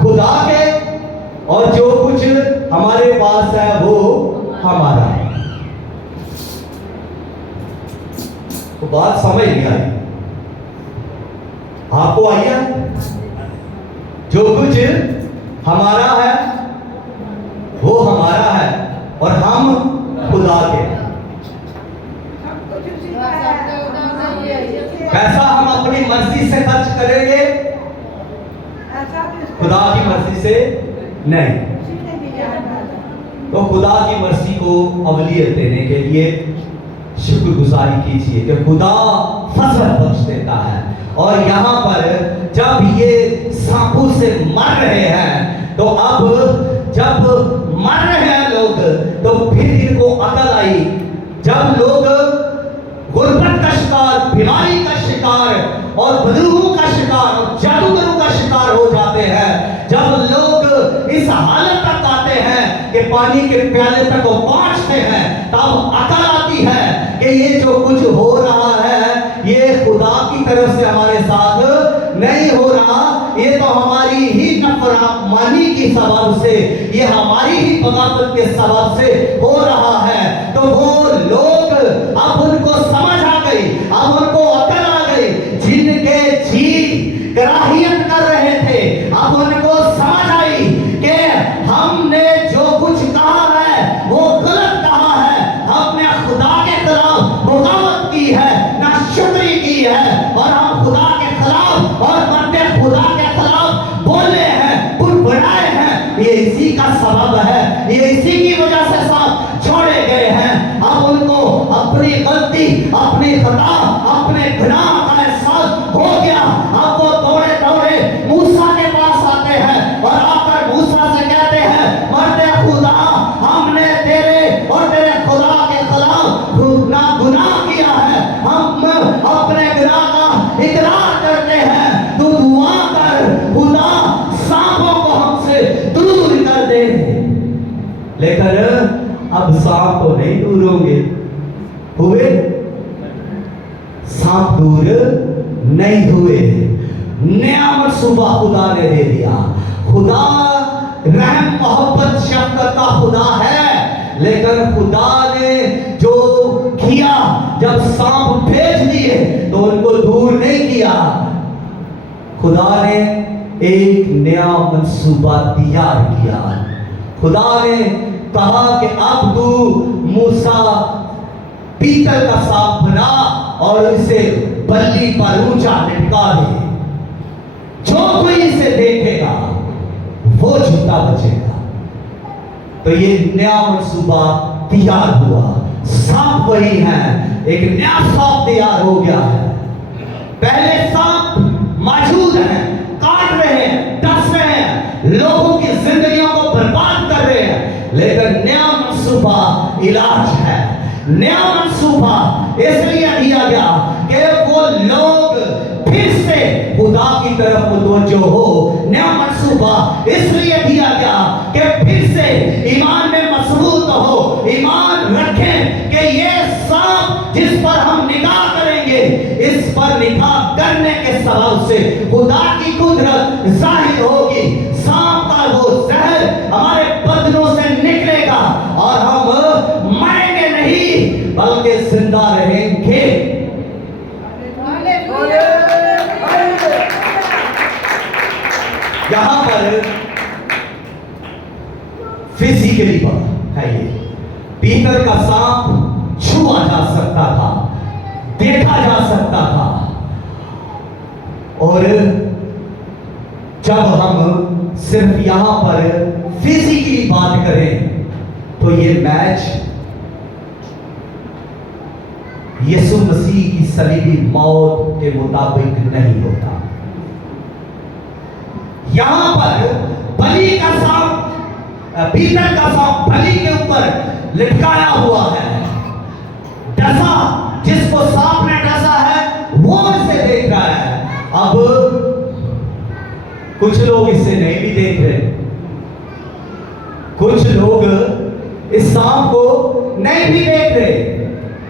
खुदा के, और जो कुछ हमारे पास है वो हमारा है। तो बात समझ नहीं आई आपको? आइए, जो कुछ हमारा है वो हमारा है और हम खुदा के। पैसा हम अपनी मर्जी से खर्च करेंगे, खुदा की मर्जी से नहीं। तो खुदा की मर्जी को अवलियत देने के लिए शुक्रगुजारी कीजिए कि खुदा फजल बख्श देता है। और यहाँ पर जब ये सांपों से मर रहे हैं, तो अब जब मर रहे हैं लोग, तो फिर इनको अकल आई। जब लोग गुर्बत का शिकार, बीमारी का शिकार और बदरूहों का शिकार और जादूगरों का शिकार हो जाते हैं, जब लोग इस हालत तक आते हैं पानी के प्याले तक वो पहुंचते हैं, तब अकल आती है कि ये जो कुछ हो रहा है ये खुदा की तरफ से हमारे साथ नहीं हो रहा, ये तो हमारी ही नफरमानी की सबब से, ये हमारी ही बगावत के सबब से हो रहा है। तो वो लोग अब उनको समझ आ गई, अब उनको अकल आ गई, जिनके जी कराहियत कर रहे थे, अब उनको समझ आई कि हमने जो कुछ कहा है वो गलत कहा है, हमने खुदा के खिलाफ बगावत की है, नाशुक्री की है, और हम खुदा के खिलाफ और मरते खुदा के खिलाफ बोले हैं, बुड़बुड़ाए हैं। ये इसी का सबब है, ये इसी की वजह से सब छोड़े गए हैं। अब उनको अपनी गलती, अपनी खता, अपने गुनाह का एहसास हो गया। अब वो दौड़े दौड़े मूसा के पास आते हैं और आकर मूसा से कहते हैं, मरते खुदा, हमने तेरे और तेरे खुदा के खिलाफ गुनाह किया है, हम अपने गुनाह का इकरार करते हैं, तू दुआ कर खुदा सांपों को हमसे दूर कर दे। लेकिन अब सांप तो नहीं दूर होंगे, हुए सांप दूर नहीं हुए। नया मंसूबा खुदा ने दे दिया। खुदा रहम मोहब्बत शफकत का खुदा है, लेकिन खुदा ने जो किया, जब सांप भेज दिए तो उनको दूर नहीं किया। खुदा ने एक नया मंसूबा तैयार किया। खुदा ने कहा कि अब तू मूसा पीतल का सांप बना और इसे बल्ली पर ऊंचा लटका दे, जो कोई इसे देखेगा वो झूठा बचेगा। तो ये नया मंसूबा तैयार हुआ। सांप वही है, एक नया सांप तैयार हो गया है। पहले सांप मौजूद है, काट रहे हैं, डस रहे हैं, लोगों की जिंदगियों को बर्बाद कर रहे हैं, लेकिन नया मंसूबा इलाज है। नया मंसूबा इसलिए दिया गया कि वो लोग फिर से खुदा की तरफ मुतवज्जो हो। नया मंसूबा इसलिए दिया गया कि फिर से ईमान में मजबूत हो, ईमान रखें कि ये सांप जिस पर हम निगाह करेंगे, इस पर निगाह करने के सबब से खुदा की कुदरत जाहिर होगी। सांप का वो जहर हमारे बदनों से निकलेगा और हम मरेंगे नहीं बल्कि जिंदा रहेंगे। यहां पर फिजिकली है, ये पीतल का सांप छुआ जा सकता था, देखा जा सकता था। और जब हम सिर्फ यहां पर फिजिकली बात करें तो ये मैच यीशु मसीह की सलीबी मौत के मुताबिक नहीं होता। यहां पर बलि का सांप, पीतल का सांप बलि के ऊपर लटकाया हुआ है, डसा, जिसको सांप ने डसा है वो इसे देख रहा है। अब कुछ लोग इसे नहीं भी देख रहे, कुछ लोग इस सांप को नहीं भी देख रहे,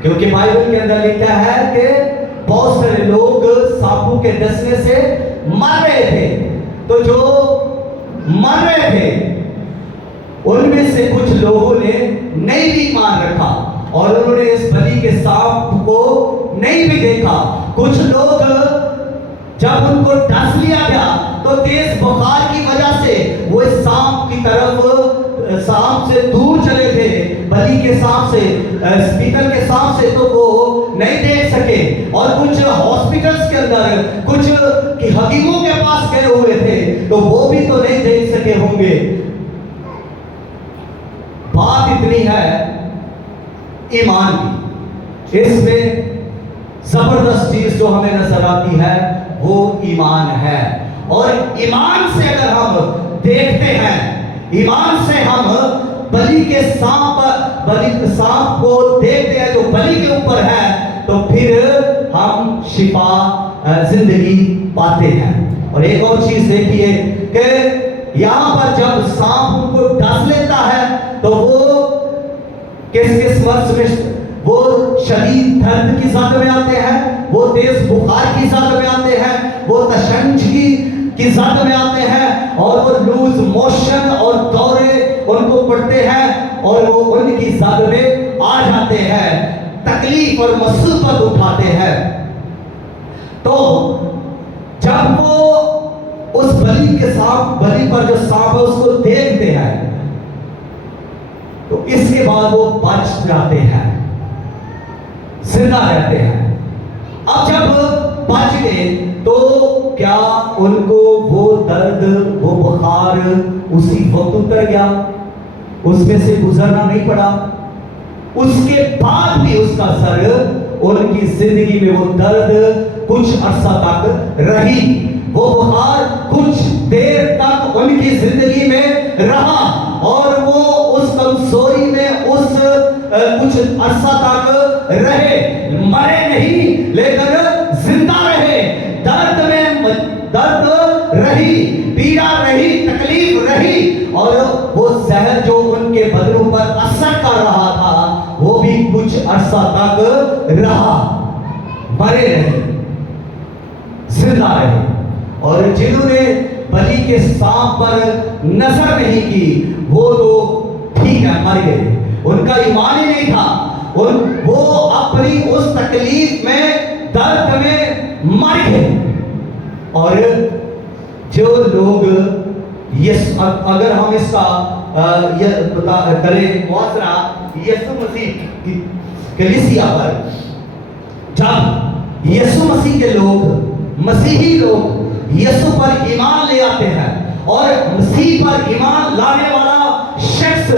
क्योंकि बाइबल के अंदर लिखा है कि बहुत सारे लोग सांपों के डसने से मर रहे थे। तो जो मर रहे थे उनमें से कुछ लोगों ने नहीं भी मान रखा और उन्होंने इस बलि के सांप को नहीं भी देखा। कुछ लोग जब उनको डस लिया गया तो तेज बुखार की वजह से वो इस सांप की तरफ, सांप से दूर चले थे, बलि के सांप से, पीतल के सांप से, तो वो नहीं देख सके। और कुछ हॉस्पिटल्स के अंदर कुछ हकीमों के पास गए हुए थे तो वो भी तो नहीं देख सके होंगे। बात इतनी है ईमान की, इसमें जबरदस्त चीज जो हमें नजर आती है वो ईमान है। और ईमान से अगर हम देखते हैं, ईमान से हम बलि के सांप को देखते हैं जो बलि के ऊपर है, तो फिर हम शिफा, जिंदगी पाते हैं। और एक और चीज देखिए कि यहां पर जब सांप उनको डस लेता है तो किस किस वर्ष में वो शदीद दर्द की साथ में आते हैं, वो तेज बुखार की साथ में आते हैं, वो तशंज की साथ में आते हैं, और वो लूज मोशन और दौरे उनको पड़ते हैं, और वो उनकी साथ में आ जाते हैं, तकलीफ और मुसीबत उठाते हैं। तो जब वो उस बलि पर जो सांप है उसको देखते हैं, तो इसके बाद वो बच जाते हैं, जिंदा रहते हैं। अब जब बच गए तो क्या उनको वो दर्द, वो बुखार उसी वक्त उतर गया? उसमें से गुजरना नहीं पड़ा? उसके बाद भी उसका असर उनकी जिंदगी में, वो दर्द कुछ अरसा तक रही, वो बुखार कुछ देर तक उनकी जिंदगी में रहा, और वो उस कमजोरी में उस कुछ अरसा तक रहे, मरे नहीं लेकिन जिंदा रहे। दर्द रही, पीड़ा रही, तकलीफ रही, और वो जहर जो उनके बदनों पर असर कर रहा था वो भी कुछ अरसा तक रहा, मरे रहे, जिंदा रहे। और जिन्होंने बलि के सांप पर नजर नहीं की वो तो ठीक है, मर गए, उनका ईमान ही नहीं था, वो अपनी उस तकलीफ में, दर्द में मर गए। और जो लोग अगर हम इसका करें मुआसरा यीशु मसीह की कलीसिया पर, जब यीशु मसीह के लोग, मसीही लोग यीशु पर ईमान ले आते हैं, और मसीह पर ईमान लाने वाला शख्स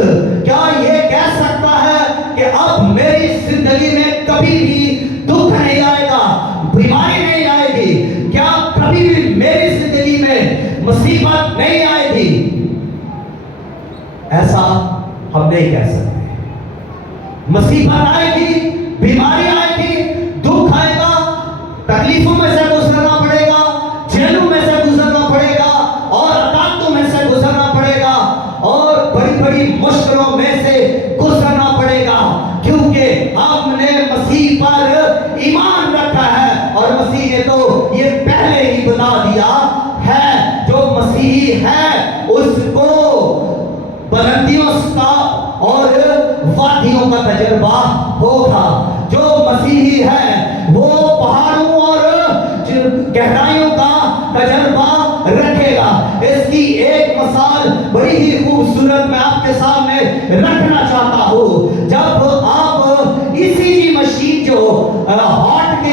क्या ये कह सकता है कि अब मेरी जिंदगी में कभी भी दुख नहीं आएगा, बीमारी नहीं आएगी, क्या कभी भी मेरी जिंदगी में मुसीबत नहीं आएगी? ऐसा हम नहीं कह सकते। मुसीबत आएगी, बीमारी आएगी, दुख आएगा, तकलीफों में से गुजरना पड़ेगा, जेलों में से गुजरना पड़ेगा, और अदालतों में से गुजरना पड़ेगा, और बड़ी बड़ी मुश्किलों में से गुजरना पड़ेगा, क्योंकि हमने मसीह पर ईमान रखा है, और मसीह ने तो ये पहले ही बता दिया है, जो मसीही है उसको बुलंदियों का और वादियों का तजुर्बा होगा। जो मसीही है वो पहाड़ों और गहराइयों का तजुर्बा रखेगा। इसकी एक मिसाल बड़ी ही खूबसूरत मैं आपके सामने रखना चाहता हूँ। जब आप ईसीजी मशीन जो हार्ट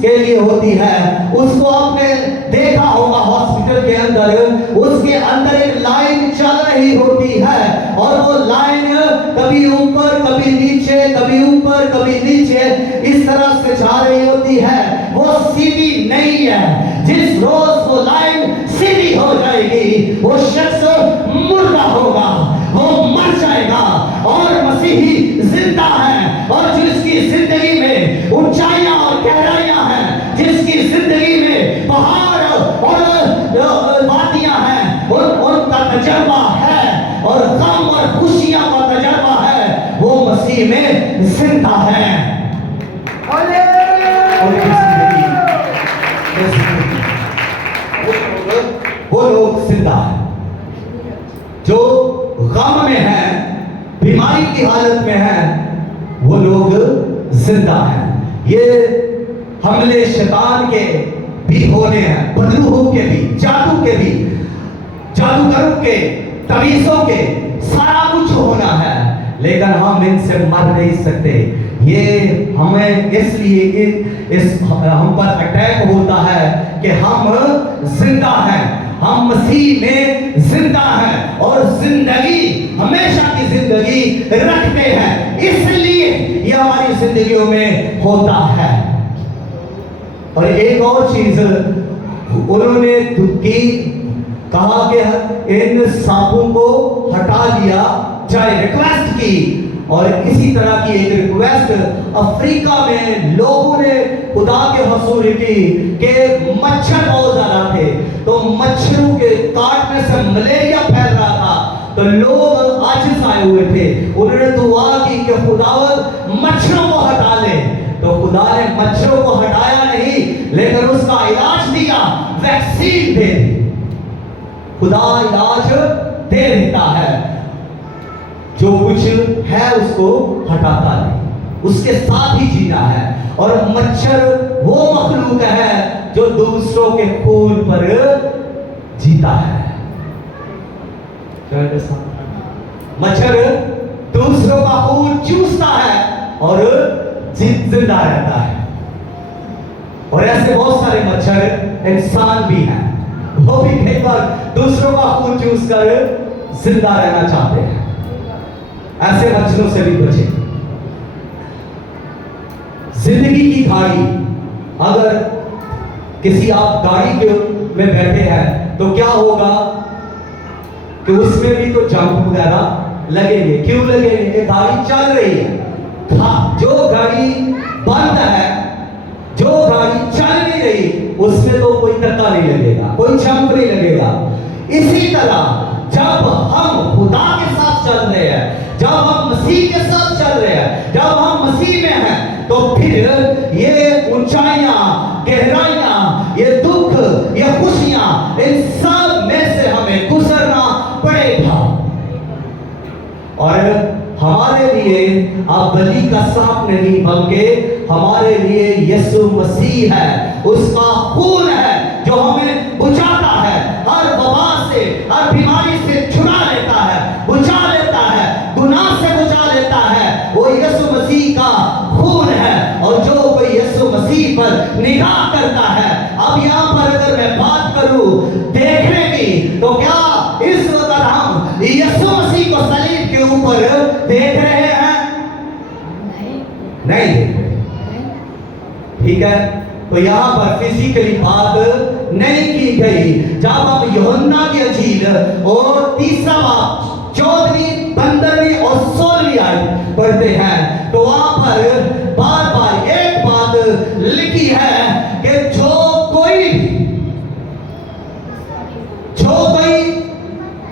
के लिए होती है, उसको आपने देखा होगा हॉस्पिटल के अंदर, उसके अंदर एक लाइन चल रही होती है, और वो लाइन कभी ऊपर कभी नीचे, कभी ऊपर कभी नीचे इस तरह से जा रही होती है। वो सीधी नहीं है। जिस रोज वो लाइन सीधी हो जाएगी वो शख्स मुर्दा होगा, वो मर जाएगा। और मसीही जिंदा है, और जिसकी जिंदगी में ऊंचाइयां और गहराइयां हैं, जिसकी जिंदगी में पहाड़ और वादियां हैं, उनका तजर्बा है, और गम और खुशियां का तजर्बा है, वो मसीह में जिंदा है। वो लोग जिंदा है जो गम में है, बीमारी की हालत में है, वो लोग जिंदा हैं। ये हमले शैतान के भी होने हैं, बदलूहों के भी, जादू के भी, जादूगरों के, तवीज़ों के, सारा कुछ होना है, लेकिन हम इनसे मर नहीं सकते। ये हमें इसलिए हम पर अटैक होता है कि हम जिंदा हैं, हम मसीह में जिंदा हैं, और जिंदगी, हमेशा की जिंदगी रखते हैं, इसलिए ये हमारी जिंदगियों में होता है। और एक और चीज उन्होंने की, कहा कि इन सांपों को हटा दिया जाए, रिक्वेस्ट की। और इसी तरह की एक रिक्वेस्ट अफ्रीका में लोगों ने खुदा के हसूर की कि मच्छर बहुत ज्यादा थे, तो मच्छरों के काटने से मलेरिया फैल रहा था, तो लोग आजिज आए हुए थे। उन्होंने दुआ की कि खुदा ने मच्छरों को हटाया नहीं, लेकिन उसका इलाज दिया, वैक्सीन दे दी। खुदा इलाज दे देता है, जो कुछ है उसको हटाता नहीं, उसके साथ ही जीना है। और मच्छर वो मखलूक है जो दूसरों के खून पर जीता है। मच्छर दूसरों का खून चूसता है और जिंदा रहता है। और ऐसे बहुत सारे मच्छर इंसान भी हैं, वो भी कई बार दूसरों का खून चूस कर जिंदा रहना चाहते हैं। ऐसे मच्छरों से भी बचें। जिंदगी की गाड़ी, अगर किसी आप गाड़ी के में बैठे हैं तो क्या होगा कि उसमें भी तो जंप वगैरह लगेंगे। क्यों लगेंगे? गाड़ी चल रही है। जो गाड़ी बंद है, जो गाड़ी चल नहीं रही, उसमें तो कोई धक्का नहीं लगेगा, कोई जंप नहीं लगेगा। इसी तरह जब हम खुदा के साथ चल रहे हैं, जब हम मसीह के साथ चल रहे हैं, जब हम मसीह में हैं, तो फिर ये ऊंचाइयां, गहराइयां, ये दुख, ये खुशियां, इन सब में से हमें गुजरना पड़ेगा। और हमारे लिए अब बलि का सांप नहीं, बल्कि हमारे लिए यीशु मसीह है, उसका खून है जो हमें बुझाता है, हर वबा से, हर बीमारी से छुड़ा लेता है, बुझा लेता है, गुनाह से बुझा लेता है। वो यीशु मसीह का खून है। और जो कोई यीशु मसीह पर निगाह करता है, अब यहाँ पर अगर मैं बात करूं देखने की, तो क्या इस वक्त हम यीशु मसीह को सलीब के ऊपर देख रहे हैं? नहीं देख रहे। ठीक है, तो यहाँ पर फिजिकली बात नहीं की गई। जब हम यूहन्ना की अंजील और 3रा बाब 14वीं, 15वीं और 16वीं आयत पढ़ते हैं, तो वहां पर बार बार एक बात लिखी है कि जो कोई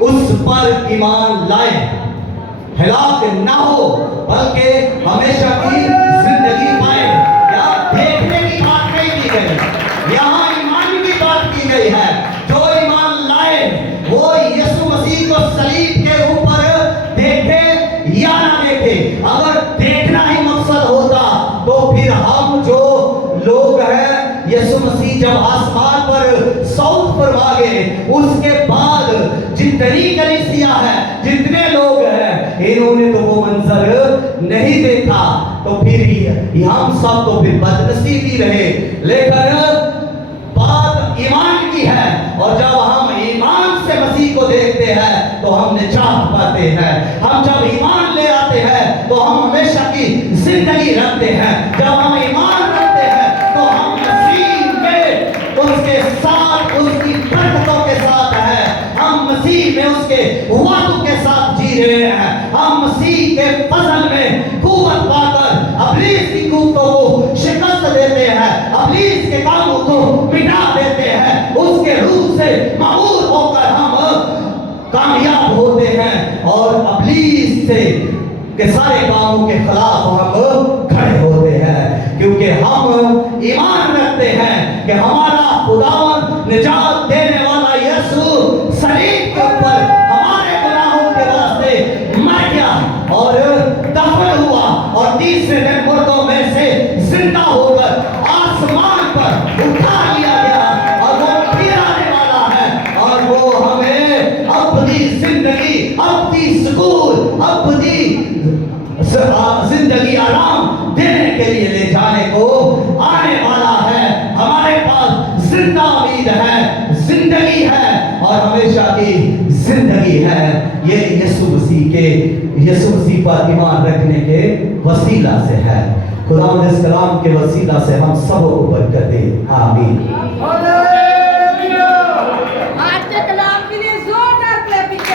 उस पर ईमान लाए, हलाक ना हो, बल्कि हमेशा की जिंदगी पाए। क्या देखने की बात नहीं की गई, यहाँ ईमान की बात की गई है। जो ईमान लाए वो यीशु मसीह को सलीब के ऊपर देखे या ना देखे। अगर देखना ही मकसद होता तो फिर हम जो लोग हैं, यीशु मसीह जब आसमान पर सौत पर भागे, उसके बाद जितनी कलीसिया है, जितने लोग हैं, इन्होंने तो वो मंजर नहीं देखा। तो फिर हम सब तो फिर बदनसीबी रहे। लेकिन बात ईमान की है, और जब हम ईमान से मसीह को देखते हैं तो हम निजात पाते हैं। हम जब ईमान ले आते हैं तो हम हमेशा की जिंदगी रखते हैं। जब हम ईमान रखते हैं तो हम मसीह में उसके साथ, उसकी बरकतों के साथ है। हम मसीह में उसके वादों के साथ जी रहे हैं। हम मसीह के फजल में कुव्वत पाकर अब्लीस की कुव्वतों को शिकस्त देते हैं, अब्लीस के कामों को मिटा देते हैं। उसके रूप से मामूर होकर हम कामयाब होते हैं और अब्लीस से के सारे कामों के खिलाफ हम खड़े होते हैं, क्योंकि हम ईमान रखते हैं कि हमारा खुदावन निजात देने वाला यीशु सलीब के ऊपर हमारे गुनाहों के वास्ते मर गया और दफन हुआ, और 3रे दिन मुर्दों में से जिंदा होकर आसमान पर उठा लिया गया, और वो फिर आने वाला है, और वो हमें अपनी जिंदगी, अपनी सुकून, अपनी जिंदगी आराम देने के लिए ले जाने को आने वाला है। हमारे पास जिंदा उम्मीद है, जिंदगी है, और हमेशा की जिंदगी है। ये यीशु मसीह पर ईमान रखने के वसीला से है। खुदा इस कलाम के वसीला से हम सबों को बरकत दे। आमीन।